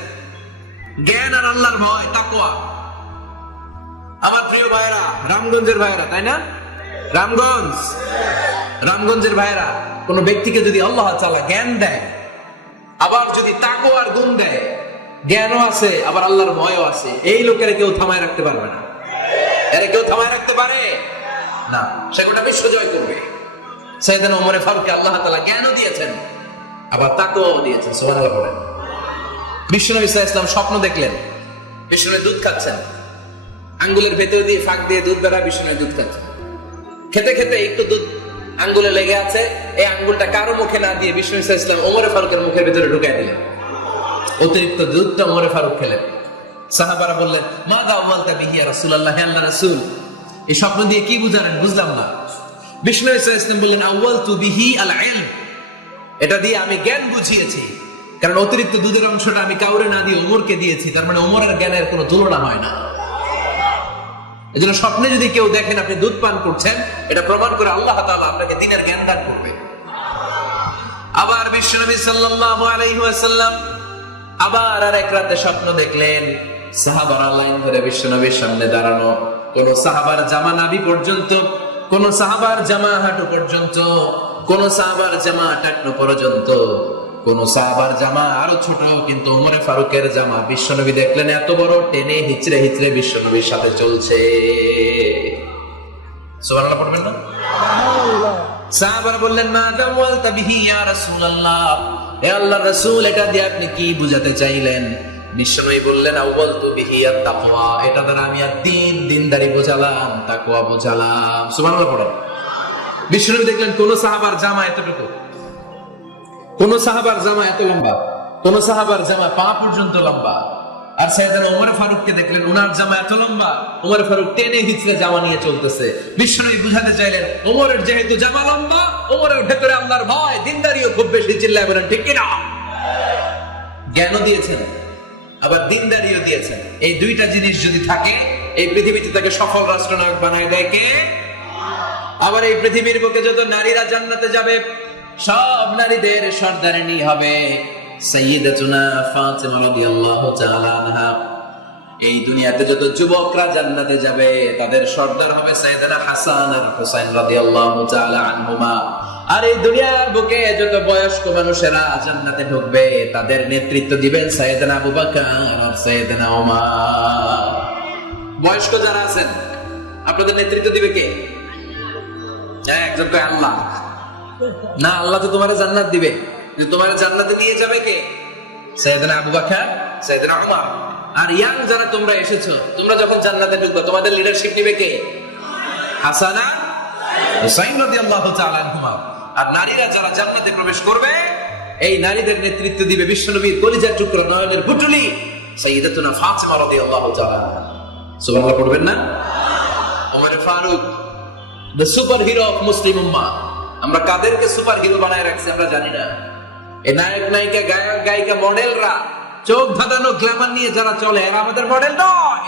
জ্ঞান আর আল্লাহর ভয়, তাকওয়া। আমার প্রিয় ভাইরা, রামগঞ্জের ভাইরা, তাই না? রামগঞ্জের ভাইরা, কোন ব্যক্তিকে যদি আল্লাহ তাআলা জ্ঞান দেয়, আবার যদি তাকওয়ার গুণ দেয়, জ্ঞানও আছে আবার আল্লাহর ভয়ও আছে, এই লোকের কেউ থামায় রাখতে পারবে না। এরা কেউ থামায় রাখতে পারে না, সে গোটা বিশ্ব জয় করবে। সাইয়েদনা ওমর ফারুককে আল্লাহ তাআলা জ্ঞানও দিয়েছেন, আবার তাকওয়াও দিয়েছেন। সুবহানাল্লাহ বলেন। বিশ্বনবী সাল্লাল্লাহু আলাইহি ওয়াসাল্লাম স্বপ্ন দেখলেন, বিশ্বনবী দুধ খাচ্ছেন, আঙ্গুলের ভেতর দিয়ে ফাঁক দিয়ে দুধ বেরোয়, বিশ্বনবী দুধ খাচ্ছেন। খেতে খেতে একটু দুধ আঙ্গুলে লেগে আছে, এই আঙ্গুলটা কারো মুখে না দিয়ে বিশ্বনবী সাল্লাল্লাহু আলাইহি ওয়াসাল্লাম ওমর ফারুকের মুখের ভিতরে ঢুকাই দিলেন। অতিরিক্ত দুধটা ওমর ফারুক খেলেন। সাহাবারা বললেন, মা দাওয়ালতা বিহি ইয়া রাসূলুল্লাহ, হে আল্লাহর রাসূল, এই স্বপ্ন দিয়ে কি বুঝালেন? বুঝলাম না। বিষ্ণু সাল্লাল্লাহু আলাইহি ওয়াসাল্লাম বললেন, আউয়ালতু বিহি আল ইলম, এটা দিয়ে আমি জ্ঞান বুঝিয়েছি, কারণ অতিরিক্ত দুধের অংশটা আমি কাউরে না দিয়ে ওমরকে দিয়েছি, তার মানে ওমরের জ্ঞানের কোনো তুলনা হয় না। এজন্য স্বপ্নে যদি কেউ দেখেন আপনি দুধ পান করছেন, এটা প্রমাণ করে আল্লাহ তাআলা আপনাকে দ্বীনের জ্ঞান দান করবে। আবার বিশ্বনবী সাল্লাল্লাহু আলাইহি ওয়াসাল্লাম আবার আরেক রাতে স্বপ্ন দেখলেন, সাহাবারা লাইন ধরে বিশ্বনবীর সামনে দাঁড়ানো, কোন সাহাবার জামা নাভি পর্যন্ত, কোন সাহাবার জামা হাঁটু পর্যন্ত, কোন সাহাবার জামা টাকনো পর্যন্ত, কোন সাহাবার জামা আরো ছোট, কিন্তু ওমর ফারুকের জামা বিশ্বনবী দেখলেন এত বড়, টেনে হিচড়ে হিচড়ে বিশ্বনবীর সাথে চলছে। সুবহানাল্লাহ পড়বেন না? সাহাবারা বললেন, মা দাওয়ালতা বিহি ইয়া রাসূলুল্লাহ, হে আল্লাহর রাসূল, এটা দিয়ে আপনি কি বুঝাতে চাইলেন? বিশ্বনবী বললেন, আউয়ালতু বিহি আত তাকওয়া, এটা দ্বারা আমি আর দিনদারি বোঝালাম, তাকওয়া বোঝালাম। সুবহানাল্লাহ পড়েন। বিশ্বনবী দেখলেন কোন সাহাবার জামা এতটুকু, কোন সাহাবার জামা এত লম্বা, কোন সাহাবার জামা পা পর্যন্ত লম্বা। আর সাইয়েদনা ওমর ফারুককে দেখলেন, ওনার জামা এত লম্বা, ওমর ফারুক টেনে হিচড়ে জামা নিয়ে চলতেছে। বিশ্বনবী বুঝাতে চাইলেন, ওমরের যেহেতু জামা লম্বা, ওমরের ভেতরে আল্লাহর ভয়, দিনদারিও খুব বেশি। চিল্লায় বলেন ঠিক কিনা? জ্ঞানও দিয়েছেন, আবার দিনদারিও দিয়েছেন। এই দুইটা জিনিস যদি থাকে, এই পৃথিবীতে তাকে সফল রাষ্ট্রনায়ক বানায় দেয় কে? আবার এই পৃথিবীর বুকে যত নারীরা জান্নাতে যাবে, সব নারীদের সর্দারিনী হবে সাইয়্যিদাতুনা ফাতিমা রাদিয়াল্লাহু তাআলা আনহা। এই দুনিয়াতে যত যুবকরা জান্নাতে যাবে, তাদের সর্দার হবে সাইয়েদনা হাসান আর হুসাইন রাদিয়াল্লাহু তাআলা আনহুমা। আর এই দুনিয়ার বুকে যত বয়স্ক মানুষেরা জান্নাতে ঢুকবে, তাদের নেতৃত্ব দিবেন সাইয়েদনা আবু বকর আর সাইয়েদনা ওমর। বয়স্ক যারা আছেন, আপনাদের নেতৃত্ব দিবে কে? একজন কয় আল্লাহ। না, আল্লাহ তো তোমার জান্নাত দিবে, তোমার জান্নাতে নিয়ে যাবে কে? সাইয়েদনা আবু বকর, সাইয়েদনা ওমর। আর ইয়াং যারা তোমরা এসেছো, তোমরা যখন জান্নাতে ঢুকবে, তোমাদের লিডারশিপ নিবে কে? হাসান আর হুসাইন রাদিয়াল্লাহু তাআলা আনহুমা। আর নারীরা যারা জান্নাতে প্রবেশ করবে, এই নারীদের নেতৃত্ব দিবে বিশ্বনবীর কলিজার টুকরো, নয়নের পুতুলি সাইয়্যিদাতুনা ফাতিমা রাদিয়াল্লাহু তাআলা। সুবহানাল্লাহ পড়বেন না? Omar Faruk, the super hero of Muslim ummah। আমরা কাদেরকে সুপার হিরো বানায় রাখছি আমরা জানি না। এই নায়ক নায়িকা, গায়ক গায়িকা, মডেলরা, চোখ ধাঁধানো গ্ল্যামার নিয়ে যারা চলে, এরা আমাদের মডেল নয়।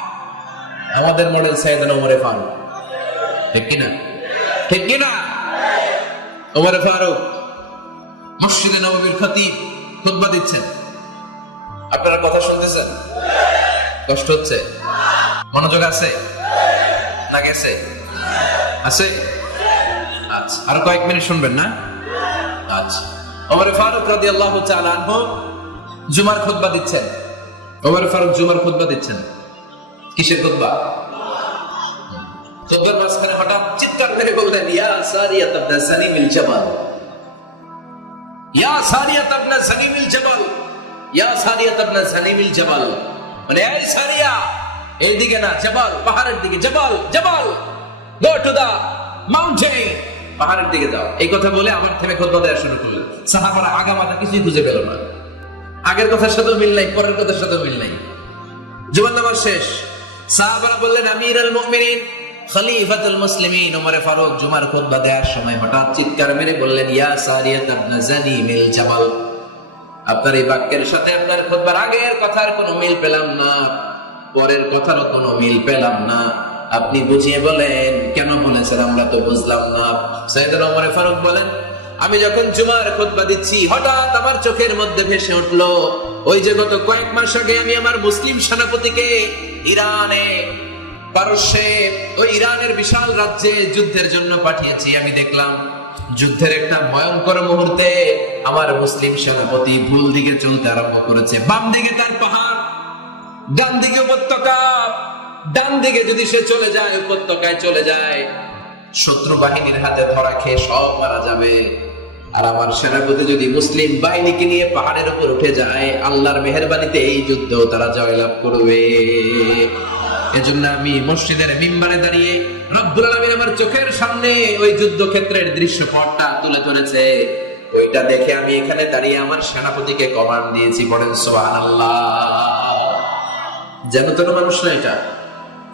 আমাদের মডেল সাইয়েদনা ওমর ফারুক। ঠিক কিনা? ঠিক কিনা? ওমর ফারুক মসজিদে নববীর খতিব, খুতবা দিচ্ছেন। আপনারা কথা শুনতেছেন? কষ্ট হচ্ছে? মনোযোগ আছে না গেছে? আছে? আচ্ছা, আর কয়েক মিনিট শুনবেন না? আচ্ছা। ওমর ফারুক রাদিয়াল্লাহু তাআলা আনহু জুমার খুতবা দিচ্ছেন। ওমর ফারুক জুমার খুতবা দিচ্ছেন। কিসের খুতবা? খুতবার মাঝখানে হঠাৎ চিৎকার করে বললেন, ইয়া সারিয়াত ইবনে সানিমিল জাবাল, ইয়া সারিয়াত ইবনে সানিমিল জাবাল, ইয়া সারিয়াত ইবনে সানিমিল জাবাল। মানে এই সারিয়া, এইদিকে না, জাবাল, পাহাড়ের দিকে, জাবাল, জাবাল, গো টু দা মাউন্টেন, পাহাড়ের দিকে যাও। এই কথা বলে আবার থেমে খুতবা দেওয়া শুরু করলেন। সাহাবারা আগামাথা কিছুই খুঁজে পেল না। আগের কথার সাথে মিল নাই, পরের কথার সাথে মিল নাই। জুমার নামাজ শেষ। সাহাবারা বললেন, আমিরুল মুমিনিন, খলিফাতুল মুসলিমিন ওমর ফারুক জুমার খুতবা দেওয়ার সময় হঠাৎ চিৎকার মেরে বললেন, ইয়া সারিয়াত ইবনে সানিমিল জাবাল। আপনার এই বাক্যের সাথে আপনার খুতবার আগের কথার কোনো মিল পেলাম না, পরের কথারও কোনো মিল পেলাম না। আপনি বুঝিয়ে বলেন, কেন বলেছেন আমরা তো বুঝলাম না। সাইয়েদনা ওমর ফারুক বলেন, আমি যখন জুমার খুতবা দিচ্ছি, হঠাৎ আমার চোখের মধ্যে ভেসে উঠলো ওই যে গত কয়েক মাস আগে আমি আমার মুসলিম সেনাপতিকে ইরানে পারস্যে ওই ইরানের বিশাল রাজ্যে যুদ্ধের জন্য পাঠিয়েছি। আমি দেখলাম যুদ্ধের একটা ভয়ঙ্কর মুহূর্তে আমার মুসলিম সেনাপতি ভুল দিকে চলতে আরম্ভ করেছে। বাম দিকে তার পাহাড়, ডান দিকে উপত্যকা। ডান দিকে যদি সে চলে যায়, উপত্যকায় চলে যায়, শত্রু বাহিনীর হাতে ধরা খেয়ে সব মারা যাবে। আর আমার সেনাপতি যদি মুসলিম বাহিনীকে নিয়ে পাহাড়ের উপর উঠে যায়, আল্লাহর মেহেরবানিতে এই যুদ্ধেও তারা জয়লাভ করবে। এজন্য আমি মসজিদের মিম্বারে দাঁড়িয়ে রব্বুল আলামিন আমার চোখের সামনে ওই যুদ্ধক্ষেত্রের দৃশ্যপটটা তুলে ধরেছে। ওইটা দেখে আমি এখানে দাঁড়িয়ে আমার সেনাপতিকে কমান্ড দিয়েছি, বলেন সুবহানাল্লাহ। যেন তেন মানুষ না, এটা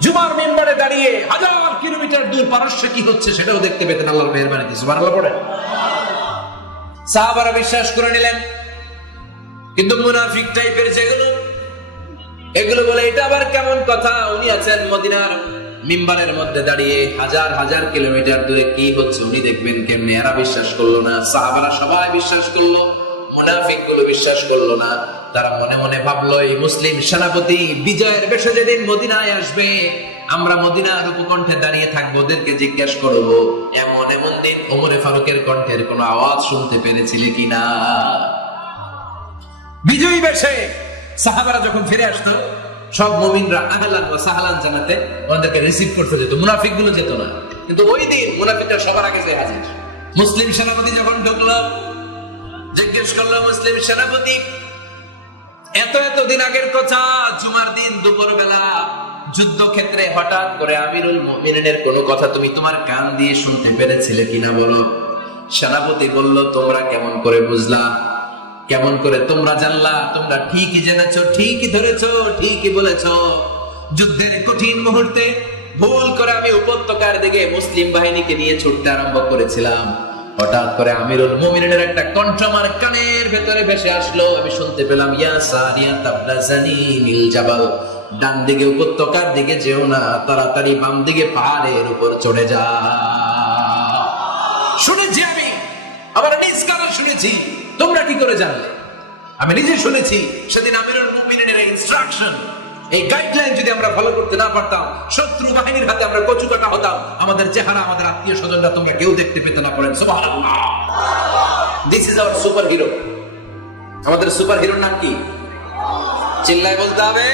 জুমার মিম্বারে দাঁড়িয়ে 1000 কিলোমিটার দূর পারস্যে কি হচ্ছে সেটাও দেখতে পেতেন আল্লাহর মেহেরবানিতে। সুবহানাল্লাহ পড়েন। সাহাবারা বিশ্বাস করে নিলেন, কিন্তু মুনাফিক টাইপের যেগুলো, এগুলো বলে এটা আবার কেমন কথা, উনি আছেন মদিনার মিম্বারের মধ্যে দাঁড়িয়ে, হাজার হাজার কিলোমিটার দূরে কি হচ্ছে উনি দেখবেন কেমনে। এরা বিশ্বাস করলো না, সাহাবারা সবাই বিশ্বাস করলো, মুনাফিক গুলো বিশ্বাস করলো না। তারা মনে মনে ভাবলো, এই মুসলিম সেনাপতি বিজয়ের বেশে যেদিন মদিনায় আসবে, আমরা মদিনার উপকণ্ঠে দাঁড়িয়ে থাকবো, ওদেরকে জিজ্ঞাসা করবো এমন এমন দিন ওমরে ফারুকের কণ্ঠের কোন আওয়াজ শুনতে পেরেছিলে কিনা। বিজয়ী বেশে সাহাবারা যখন ফিরে আসতো, সব মুমিনরা আহলান ওয়া সাহলান জানাতে ওদেরকে রিসিভ করতে যেত, মুনাফিক গুলো যেত না। কিন্তু ওই দিন মুনাফিকরা সবার আগে গিয়ে হাজির। মুসলিম সেনাপতি যখন ঢুকলো, জিজ্ঞেস করলো, মুসলিম সেনাপতি এত দিন আগের কথা, জুমার দিন দুপুর বেলা যুদ্ধক্ষেত্রে হঠাৎ করে আমিরুল মুমিনিনের কোনো কথা তুমি তোমার কান দিয়ে শুনতে পেরেছিলে কিনা বলো। সেনাপতি বলল, তোমরা কেমন করে বুঝলা, কেমন করে তোমরা জানলা? তোমরা ঠিকই জেনেছো, ঠিকই ধরেছো, ঠিকই বলেছো। যুদ্ধের কঠিন মুহূর্তে ভুল করে আমি উপত্যকার দিকে মুসলিম বাহিনীকে নিয়ে ছুটতে আরম্ভ করেছিলাম। হঠাৎ করে আমিরুল মুমিনিনের একটা কণ্ঠ আমার কানের ভেতরে ভেসে আসলো। আমি শুনতে পেলাম, ইয়া সারিয়া তাবলাজানি মিল জাবাল, ডান দিকে উপত্যকার দিকে যেও না, তাড়াতাড়ি বাম দিকে পাহাড়ের উপর চড়ে যা। শুনেছি আমি, আমার নিজ কানে শুনেছি। তোমরা কি করে জানলে? আমি নিজে শুনেছি। সেদিন আমিরুল মুমিনিনের ইনস্ট্রাকশন, এই গাইডলাইন যদি আমরা ফলো করতে না পারতাম, শত্রু বাহিনীর হাতে আমরা কচুকাটা হতাম। আমাদের চেহারা, আমাদের আত্মীয় স্বজনরা তোমরা কেউ দেখতে পেতে না। পড়েন সুবহানাল্লাহ। This is our super hero. আমাদের সুপার হিরোর নাম কি? চিল্লায় বলতে হবে,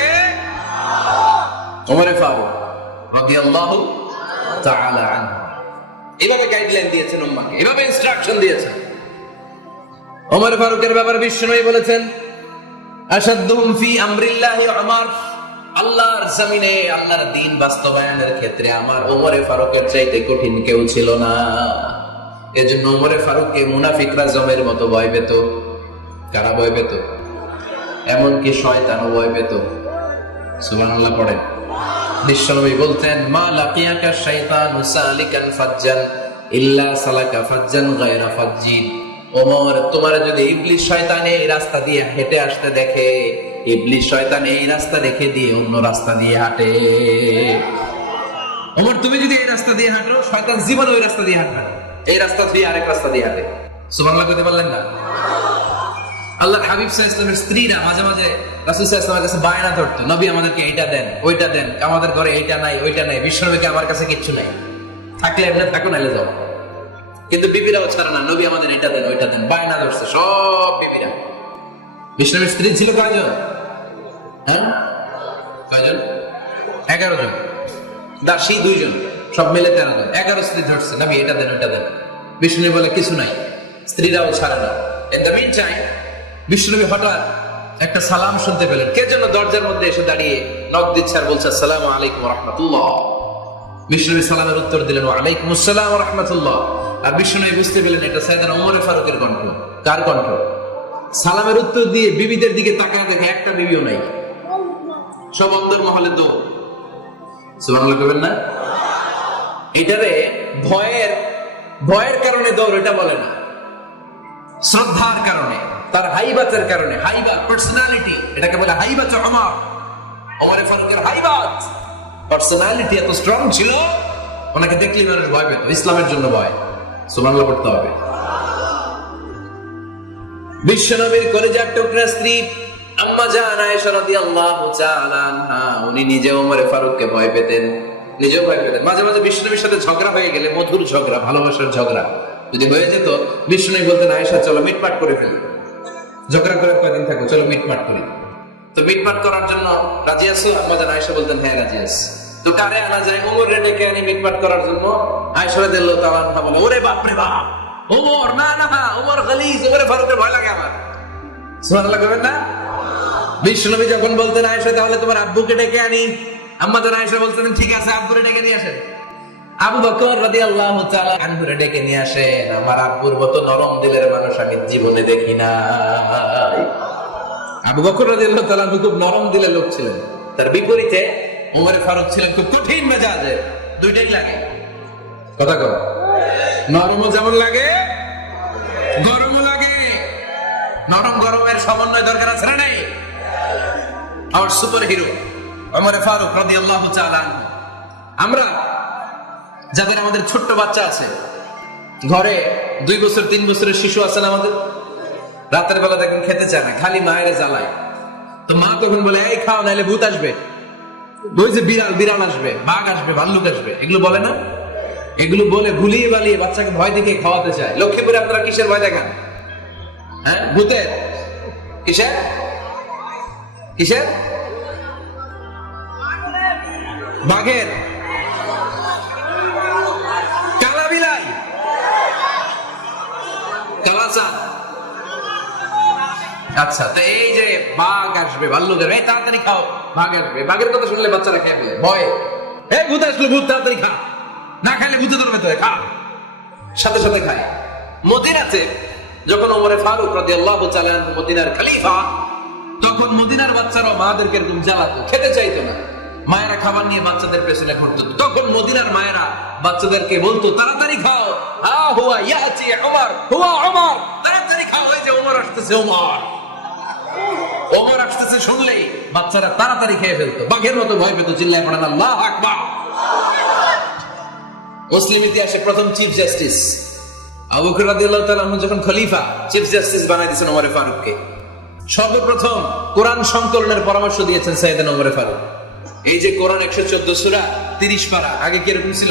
ওমর ফারুক রাদিয়াল্লাহু তাআলা আনহু। এভাবে গাইডলাইন দিয়েছেন উম্মাহকে, এভাবে ইনস্ট্রাকশন দিয়েছেন। ওমর ফারুকের ব্যাপারে বিশ্বনবী বলেছেন, আশাদ্দুহুম ফি আমরিল্লাহি উমর, আল্লাহর জমিনে আল্লাহর দ্বীন বাস্তবায়নের ক্ষেত্রে আমার ওমর ফারুকের চাইতে কঠিন কেউ ছিল না। এজন্য ওমর ফারুককে মুনাফিকরা জমের মতো ভয় পেত। কারা ভয় পেত? এমনকি শয়তানও ভয় পেত। সুবহানাল্লাহ পড়ে। বিশ্বনবী বলতেন, মা লাকিয়াকা শাইতানু সালিকান ফাজ্জান ইল্লা সালাকা ফাজ্জান গায়রা ফাজ্জিন। ওমর, তোমার যদি ইবলিস শয়তান এই রাস্তা দিয়ে হেঁটে আসতে দেখে, ইবলিস শয়তান এই রাস্তা দেখে দিয়ে অন্য রাস্তা দিয়ে হাঁটে। ওমর, তুমি যদি এই রাস্তা দিয়ে হাঁটো, শয়তান জীবনে ওই রাস্তা দিয়ে হাঁটবে না, এই রাস্তা দিয়ে আরেক রাস্তা দিয়ে হাঁটে। সুবহানাল্লাহ কইতে পারলেন না? আল্লাহর হাবিব সাল্লাল্লাহু আলাইহি ওয়াসাল্লামের স্ত্রীরা মাঝে মাঝে রাসূল সাল্লাল্লাহু আলাইহি ওয়াসাল্লামের কাছে বায়না ধরতো, নবী আমাদেরকে এইটা দেন, ওইটা দেন, আমাদের ঘরে এইটা নাই, ওইটা নাই। বিশ্বনবীকে, আমার কাছে কিচ্ছু নাই, থাকলে এমনি থাকো, নাইলে যাও। কিন্তু বিবিরাও ছাড়ে না, নবী আমাদের এটা দেন, ওইটা দেন, বায়না ধরছে সব বিবিরা। বিশ্বনবীর স্ত্রী ছিল কয়জন? হ্যাঁ, কয়জন? 11 জন। দাসী 2 জন, সব মিলে 13 জন। 11 স্ত্রী ধরছে, নবী এটা দেন, ওইটা দেন। বিশ্বনবী বলে কিছু নাই, স্ত্রীরাও ছাড়ে না। ইন দ্য মিন টাইম বিশ্বনবী হঠাৎ একটা সালাম শুনতে পেলেন। কে যেন দরজার মধ্যে এসে দাঁড়িয়ে নক দিচ্ছে আর বলছে, আসসালামু আলাইকুম ওয়া রাহমাতুল্লাহ। বিশ্বনবী সালামের উত্তর দিলেন, ওয়া আলাইকুম আসসালাম ওয়া রাহমাতুল্লাহ। আর বিশ্বনবী বুঝতে পেলেন এটা সাইয়েদনা ওমর ফারুকের কণ্ঠ। কার কণ্ঠ? সালামের উত্তর দিয়ে বিবিদের দিকে তাকায় দেখে একটা বিবিও নাই, সব অন্তর মহলে। তো সুবহানাল্লাহ কইবেন না? এটারে ভয়ের কারণে দৌড়, এটা বলে না, শ্রদ্ধার কারণে, তার হাইবাতের কারণে। হাইবা পার্সোনালিটি, এটাকে বলে হাইবাত ওমর। ওমর ফারুকের হাইবাত, পার্সোনালিটি এত স্ট্রং ছিল, ওনাকে দেখলে মানুষ ভয় পেত। ইসলামের জন্য ভয়। সুবহানাল্লাহ পড়তে হবে। বিশ্বনবীর কলিজার টুকরা স্ত্রী আম্মা জান আয়েশা রাদিয়াল্লাহু তাআলা আনহা উনি নিজে ওমর ফারুককে ভয় পেতেন, নিজেও ভয় পেতেন। মাঝে মাঝে বিষ্ণুনবীর সাথে ঝগড়া হয়ে গেলে, মধুর ঝগড়া, ভালোবাসার ঝগড়া যদি হয়ে যেত, বিষ্ণুনবী বলতেন আয়েশা চলো মিটমাট করে ফেলি, ঝগড়া করে কয়েকদিন থাকো, চলো মিটমাট করি। তো মিটমাট করার জন্য রাজি আছো? আম্মা জান আয়েশা বলতেন হ্যাঁ রাজি আছি। তো কারে আনা যায়? ওমর ডেকে আনি মিটমাট করার জন্য। আয়েশা রাদিয়াল্লাহু তাআলা আনহা বলে ওরে বাপ রে বাপ, ওমর না না, ওমর গলিজ, ওমর ফারুকের ভয় লাগে আমার। সুবহানাল্লাহ করেন না? বিশ্বনবী যখন বলতেন আয়েশা তাহলে তোমার আব্বুকে ডেকে আনি, আম্মা জান আয়েশা বলতেন ঠিক আছে আব্বুরে ডেকে নিয়ে আসেন। আবু বকর রাদিয়াল্লাহু তাআলা আনহুরে ডেকে নিয়ে আসেন। আমার আব্বুর মতো নরম দিলের মানুষ আমি জীবনে দেখি নাই। আবু বকর রাদিয়াল্লাহু তাআলা খুব নরম দিলের লোক ছিলেন, তার বিপরীতে ওমর ফারুক ছিলেন খুব কঠিন মেজাজের। দুইটাই লাগে, কথা কর, নরমও যেমন লাগে গরমও লাগে। নরম গরমের সমন্বয় দরকার আছে না নাই? আমার সুপার হিরো ওমর ফারুক রাদিয়াল্লাহু তাআলা আনহু। আমরা যাদের আমাদের ছোট্ট বাচ্চা আছে, ঘরে 2 বছর 3 বছরের শিশু আছেন আমাদের, রাতের বেলা দেখবেন খেতে চায় না, খালি মায়ের জ্বালায়। তো মা তখন বলে এই খাও নাইলে ভূত আসবে, ওই যে বিড়াল আসবে, বাঘ আসবে, ভাল্লুক আসবে, এগুলো বলে না? এগুলো বলে ভুলিয়ে বালিয়ে বাচ্চাকে ভয় দেখিয়ে খাওয়াতে চায়। লক্ষ্মীপুরে আপনারা কিসের ভয় দেখান? হ্যাঁ, ভূতের। কিসের কিসের? বাঘের, কালা বিলাই, কালাচাঁদ। আচ্ছা, তো এই যে বাঘ আসবে, ভাল্লুক আসবে, এই তাড়াতাড়ি খাও, বাঘ আসবে। বাঘের কথা শুনলে বাচ্চারা খেয়ে ফেলে ভয়, এই ভূত আসলো, ভূত তাড়াতাড়ি খা, না খাইলে ভূতে ধরবে তো, খা, সাথে সাথে খায়। মদিনাতে যখন ওমর ফারুক রাদিয়াল্লাহু তাআলা মদিনার খলিফা, তখন মদিনার বাচ্চারা মাদেরকে এরকম জ্বালাতো, খেতে চাইতো না। মায়েরা খাবার নিয়ে বাচ্চাদের পেছনে ঘুরতো। তখন মদিনার মায়েরা বাচ্চাদেরকে বলতো তাড়াতাড়ি খাও, হুয়া ইয়াতি ওমর, হুয়া ওমর, তাড়াতাড়ি খাও, এই যে ওমর আসতেছে, ওমর ওমর আসতেছে শুনলেই বাচ্চারা তাড়াতাড়ি খেয়ে ফেলতো, বাঘের মতো ভয় পেত। চিল্লায় পড়েন আল্লাহু আকবার। মুসলিম ইতিহাসে প্রথম চিফ জাস্টিস আবু বকর রাদিয়াল্লাহু তাআলা আনহু যখন খলিফা, চিফ জাস্টিস বানাই দিয়েছেন ওমর ফারুককে। সর্বপ্রথম কোরআন সংকলনের পরামর্শ দিয়েছেন সাইয়েদনা ওমর ফারুক। এই যে কোরআন 114 সূরা 30 পারা, আগে কিরকম ছিল?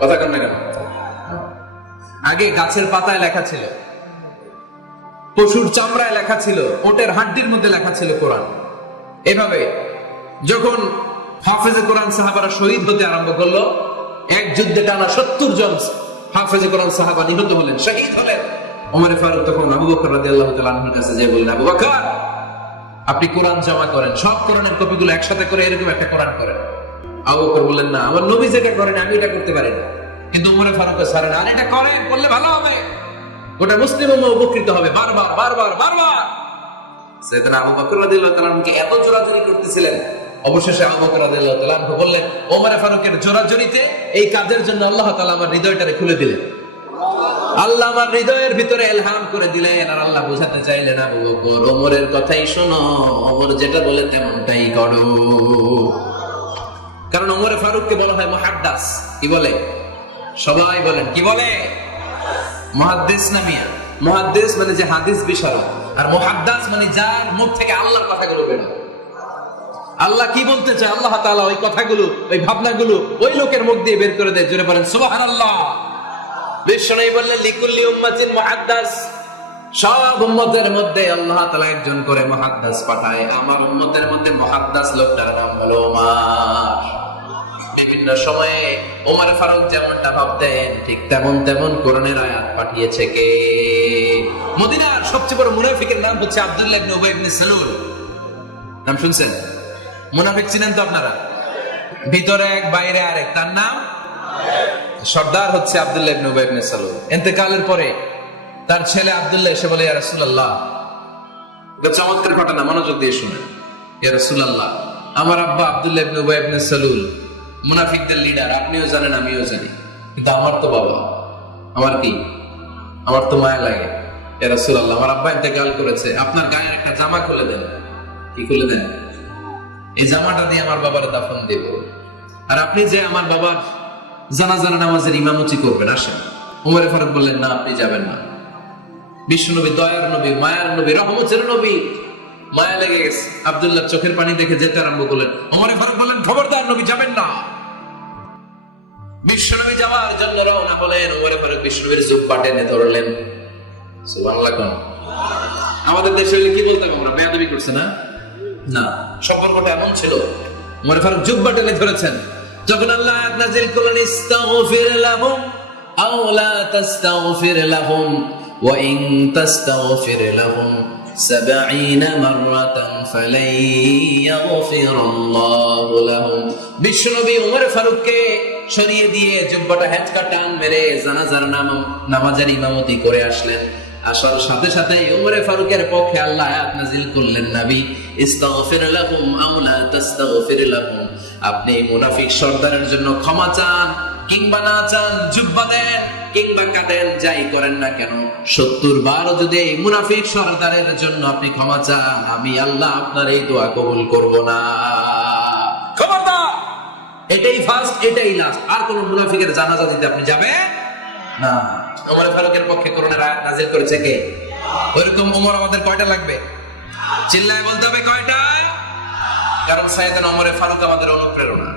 কথা কন না কেন? আগে গাছের পাতায় লেখা ছিল, পশুর চামড়ায় লেখা ছিল, ওটের হাড্ডির মধ্যে লেখা ছিল কোরআন। এভাবে যখন হাফেজে কোরআন সাহাবারা শহীদ হতে আরম্ভ করলো, এক যুদ্ধে টানা 70 জন হাফেজে কোরআন সাহাবা নিহত হলেন, শহীদ হলেন। ওমর ফারুক তখন আবু বকর রাদিয়াল্লাহু তাআলা আনহুর কাছে যেয়ে বললেন, আবু বকর আপনি কোরআন জমা করেন, সব কোরআনের কপিগুলো একসাথে করে এরকম একটা কোরআন করেন। আবু বকর বললেন না, আমার নবী যেটা করেন আমি এটা করতে পারি না। কিন্তু ওমর ফারুক ছাড়েন, আর এটা করেন, করলে ভালো হবে, গোটা মুসলিম উম্মাহ উপকৃত হবে। বারবার বারবার বারবার সাইয়েদনা আবু বকর রাদিয়াল্লাহু তাআলা আনহুকে এত জোরাজুরি করতেছিলেন, অবশেষে আবু বকর রাদিয়াল্লাহু তাআলা আনহু বললেন, ওমর ফারুকের জোরাজুরিতে এই কাজের জন্য আল্লাহ তাআলা আমার হৃদয়টারে খুলে দিলেন, আল্লাহ আমার হৃদয়ের ভিতরে ইলহাম করে দিলেন। আর আল্লাহ বোঝাতে চাইলেন, আবু বকর ওমরের কথাই শোনো, ওমর যেটা বলে তেমনটাই করো। কারণ ওমর ফারুককে বলা হয় মুহাদ্দিস। কি বলে? সবাই বলেন কি বলে? মুহাদ্দিস না মিয়া? মুহাদ্দিস মানে যে হাদিস বিশারদ, আর মুহাদ্দিস মানে যার মুখ থেকে আল্লাহর কথাগুলো বের হয়। আল্লাহ কি বলতে চায়, আল্লাহ তাআলা ওই কথাগুলো, ওই ভাবনাগুলো ওই লোকের মুখ দিয়ে বের করে দেয়। জোরে বলেন সুবহানাল্লাহ। বিশ্বনবী বললেন লিকুল্লি উম্মাতিন মুহাদ্দিস, সব উম্মতের মধ্যে আল্লাহ তাআলা একজন করে মুহাদ্দিস পাঠায়। আমার উম্মতের মধ্যে মুহাদ্দিস লোকটার নাম হলো ওমর। বিভিন্ন সময়ে ওমর ফারুক যেমনটা ভাবতেন ঠিক তেমন কোরআনের আয়াত পাঠিয়েছে কে? মদিনার সবচেয়ে বড় মুনাফিকের নাম হচ্ছে আব্দুল্লাহ ইবনে উবাই ইবনে সালুল। নাম শুনছেন? মুনাফিক চিনেন তো আপনারা? ভিতরে এক বাইরে আরেক, তার নাম সর্দার হচ্ছে আব্দুল্লাহ ইবনে উবাই ইবনে সালুল। ইন্তেকালের পরে তার ছেলে আব্দুল্লাহ এসে বলে, ইয়া রাসূলুল্লাহ, এটা চমৎকার ঘটনা, মনোযোগ দিয়ে শুনেন। ইয়া রাসূলুল্লাহ, আমার আব্বা আব্দুল্লাহ ইবনে উবাই ইবনে সালুল মুনাফিকদের লিডার, আপনিও জানেন আমিও জানি, কিন্তু আমার তো বাবা, আমার কি, আমার তো মায়া লাগে। ইয়া রাসূলুল্লাহ, আমার আব্বা ইন্তেকাল করেছে, আপনার গায়ের একটা জামা খুলে দেন। কি খুলে দেন? এই জামাটা দিয়ে আমার বাবার দাফন দেব, আর আপনি যে আমার বাবার জানাজা নামাজের ইমামতি করবেন, আসেন। ওমর ফারুক বললেন, না আপনি যাবেন না। বিশ্বনবী দয়ার নবী, মায়ার নবী, রহমতের নবী, মায়া লেগে গেছে, আব্দুল্লাহ চোখের পানি দেখে যেতে আরম্ভ করলেন। ওমর ফারুক বললেন, খবরদার, নবী যাবেন না। বিশ্বনবী যাওয়ার জন্য রওনা হলেন। ওমর ফারুক বিশ্বনবীর জুব্বা টেনে ধরলেন। সুবহানাল্লাহ। কোন আমাদের দেশে হলে কি বলতাম আমরা, বেয়াদবি করছে না? না, সম্পর্কটা এমন ছিল। ওমর ফারুক জুব্বা টেনে ধরেছেন। যখন আল্লাহ আয়াত নাযিল করলেন, ইস্তাগফির লাহুম আও লা তাস্তাগফির লাহুম ওয়া ইন তাস্তাগফির লাহুম 70 মাররাতান ফালাই ইয়াগফিরুল্লাহু লাহুম। বিশ্বনবী ওমর ফারুককে সরিয়ে দিয়ে জুব্বাটা হেঁচকা টান মেরে জানাজার নামাজের ইমামতি করে আসলেন। আসার সাথে সাথে ওমর ফারুকের পক্ষে আল্লাহ আয়াত নাযিল করলেন, নবী ইস্তাগফির লাহুম আও লা তাস্তাগফির লাহুম, আপনি মুনাফিক সর্দারের জন্য ক্ষমা চান কিংবা না চান, জুব্বা দেন কিংবা কাঁদেন, যাই করেন না কেন, 70 বার যদি এই মুনাফিক সর্দারের জন্য আপনি ক্ষমা চান, আমি আল্লাহ আপনার এই দোয়া কবুল করব না। খবরদার, এটাই ফার্স্ট, এটাই লাস্ট। আর কোন মুনাফিকের জানাজা দিতে আপনি যাবেন না। ওমর ফারুকের পক্ষে করোনার আয়াত নাযিল করেছে কে? ওইরকম ওমর আমাদের কয়টা লাগবে? চিল্লায় বলতে হবে কয়টা? কারণ সাইয়েদনা ওমর ফারুক আমাদের অনুপ্রেরণা।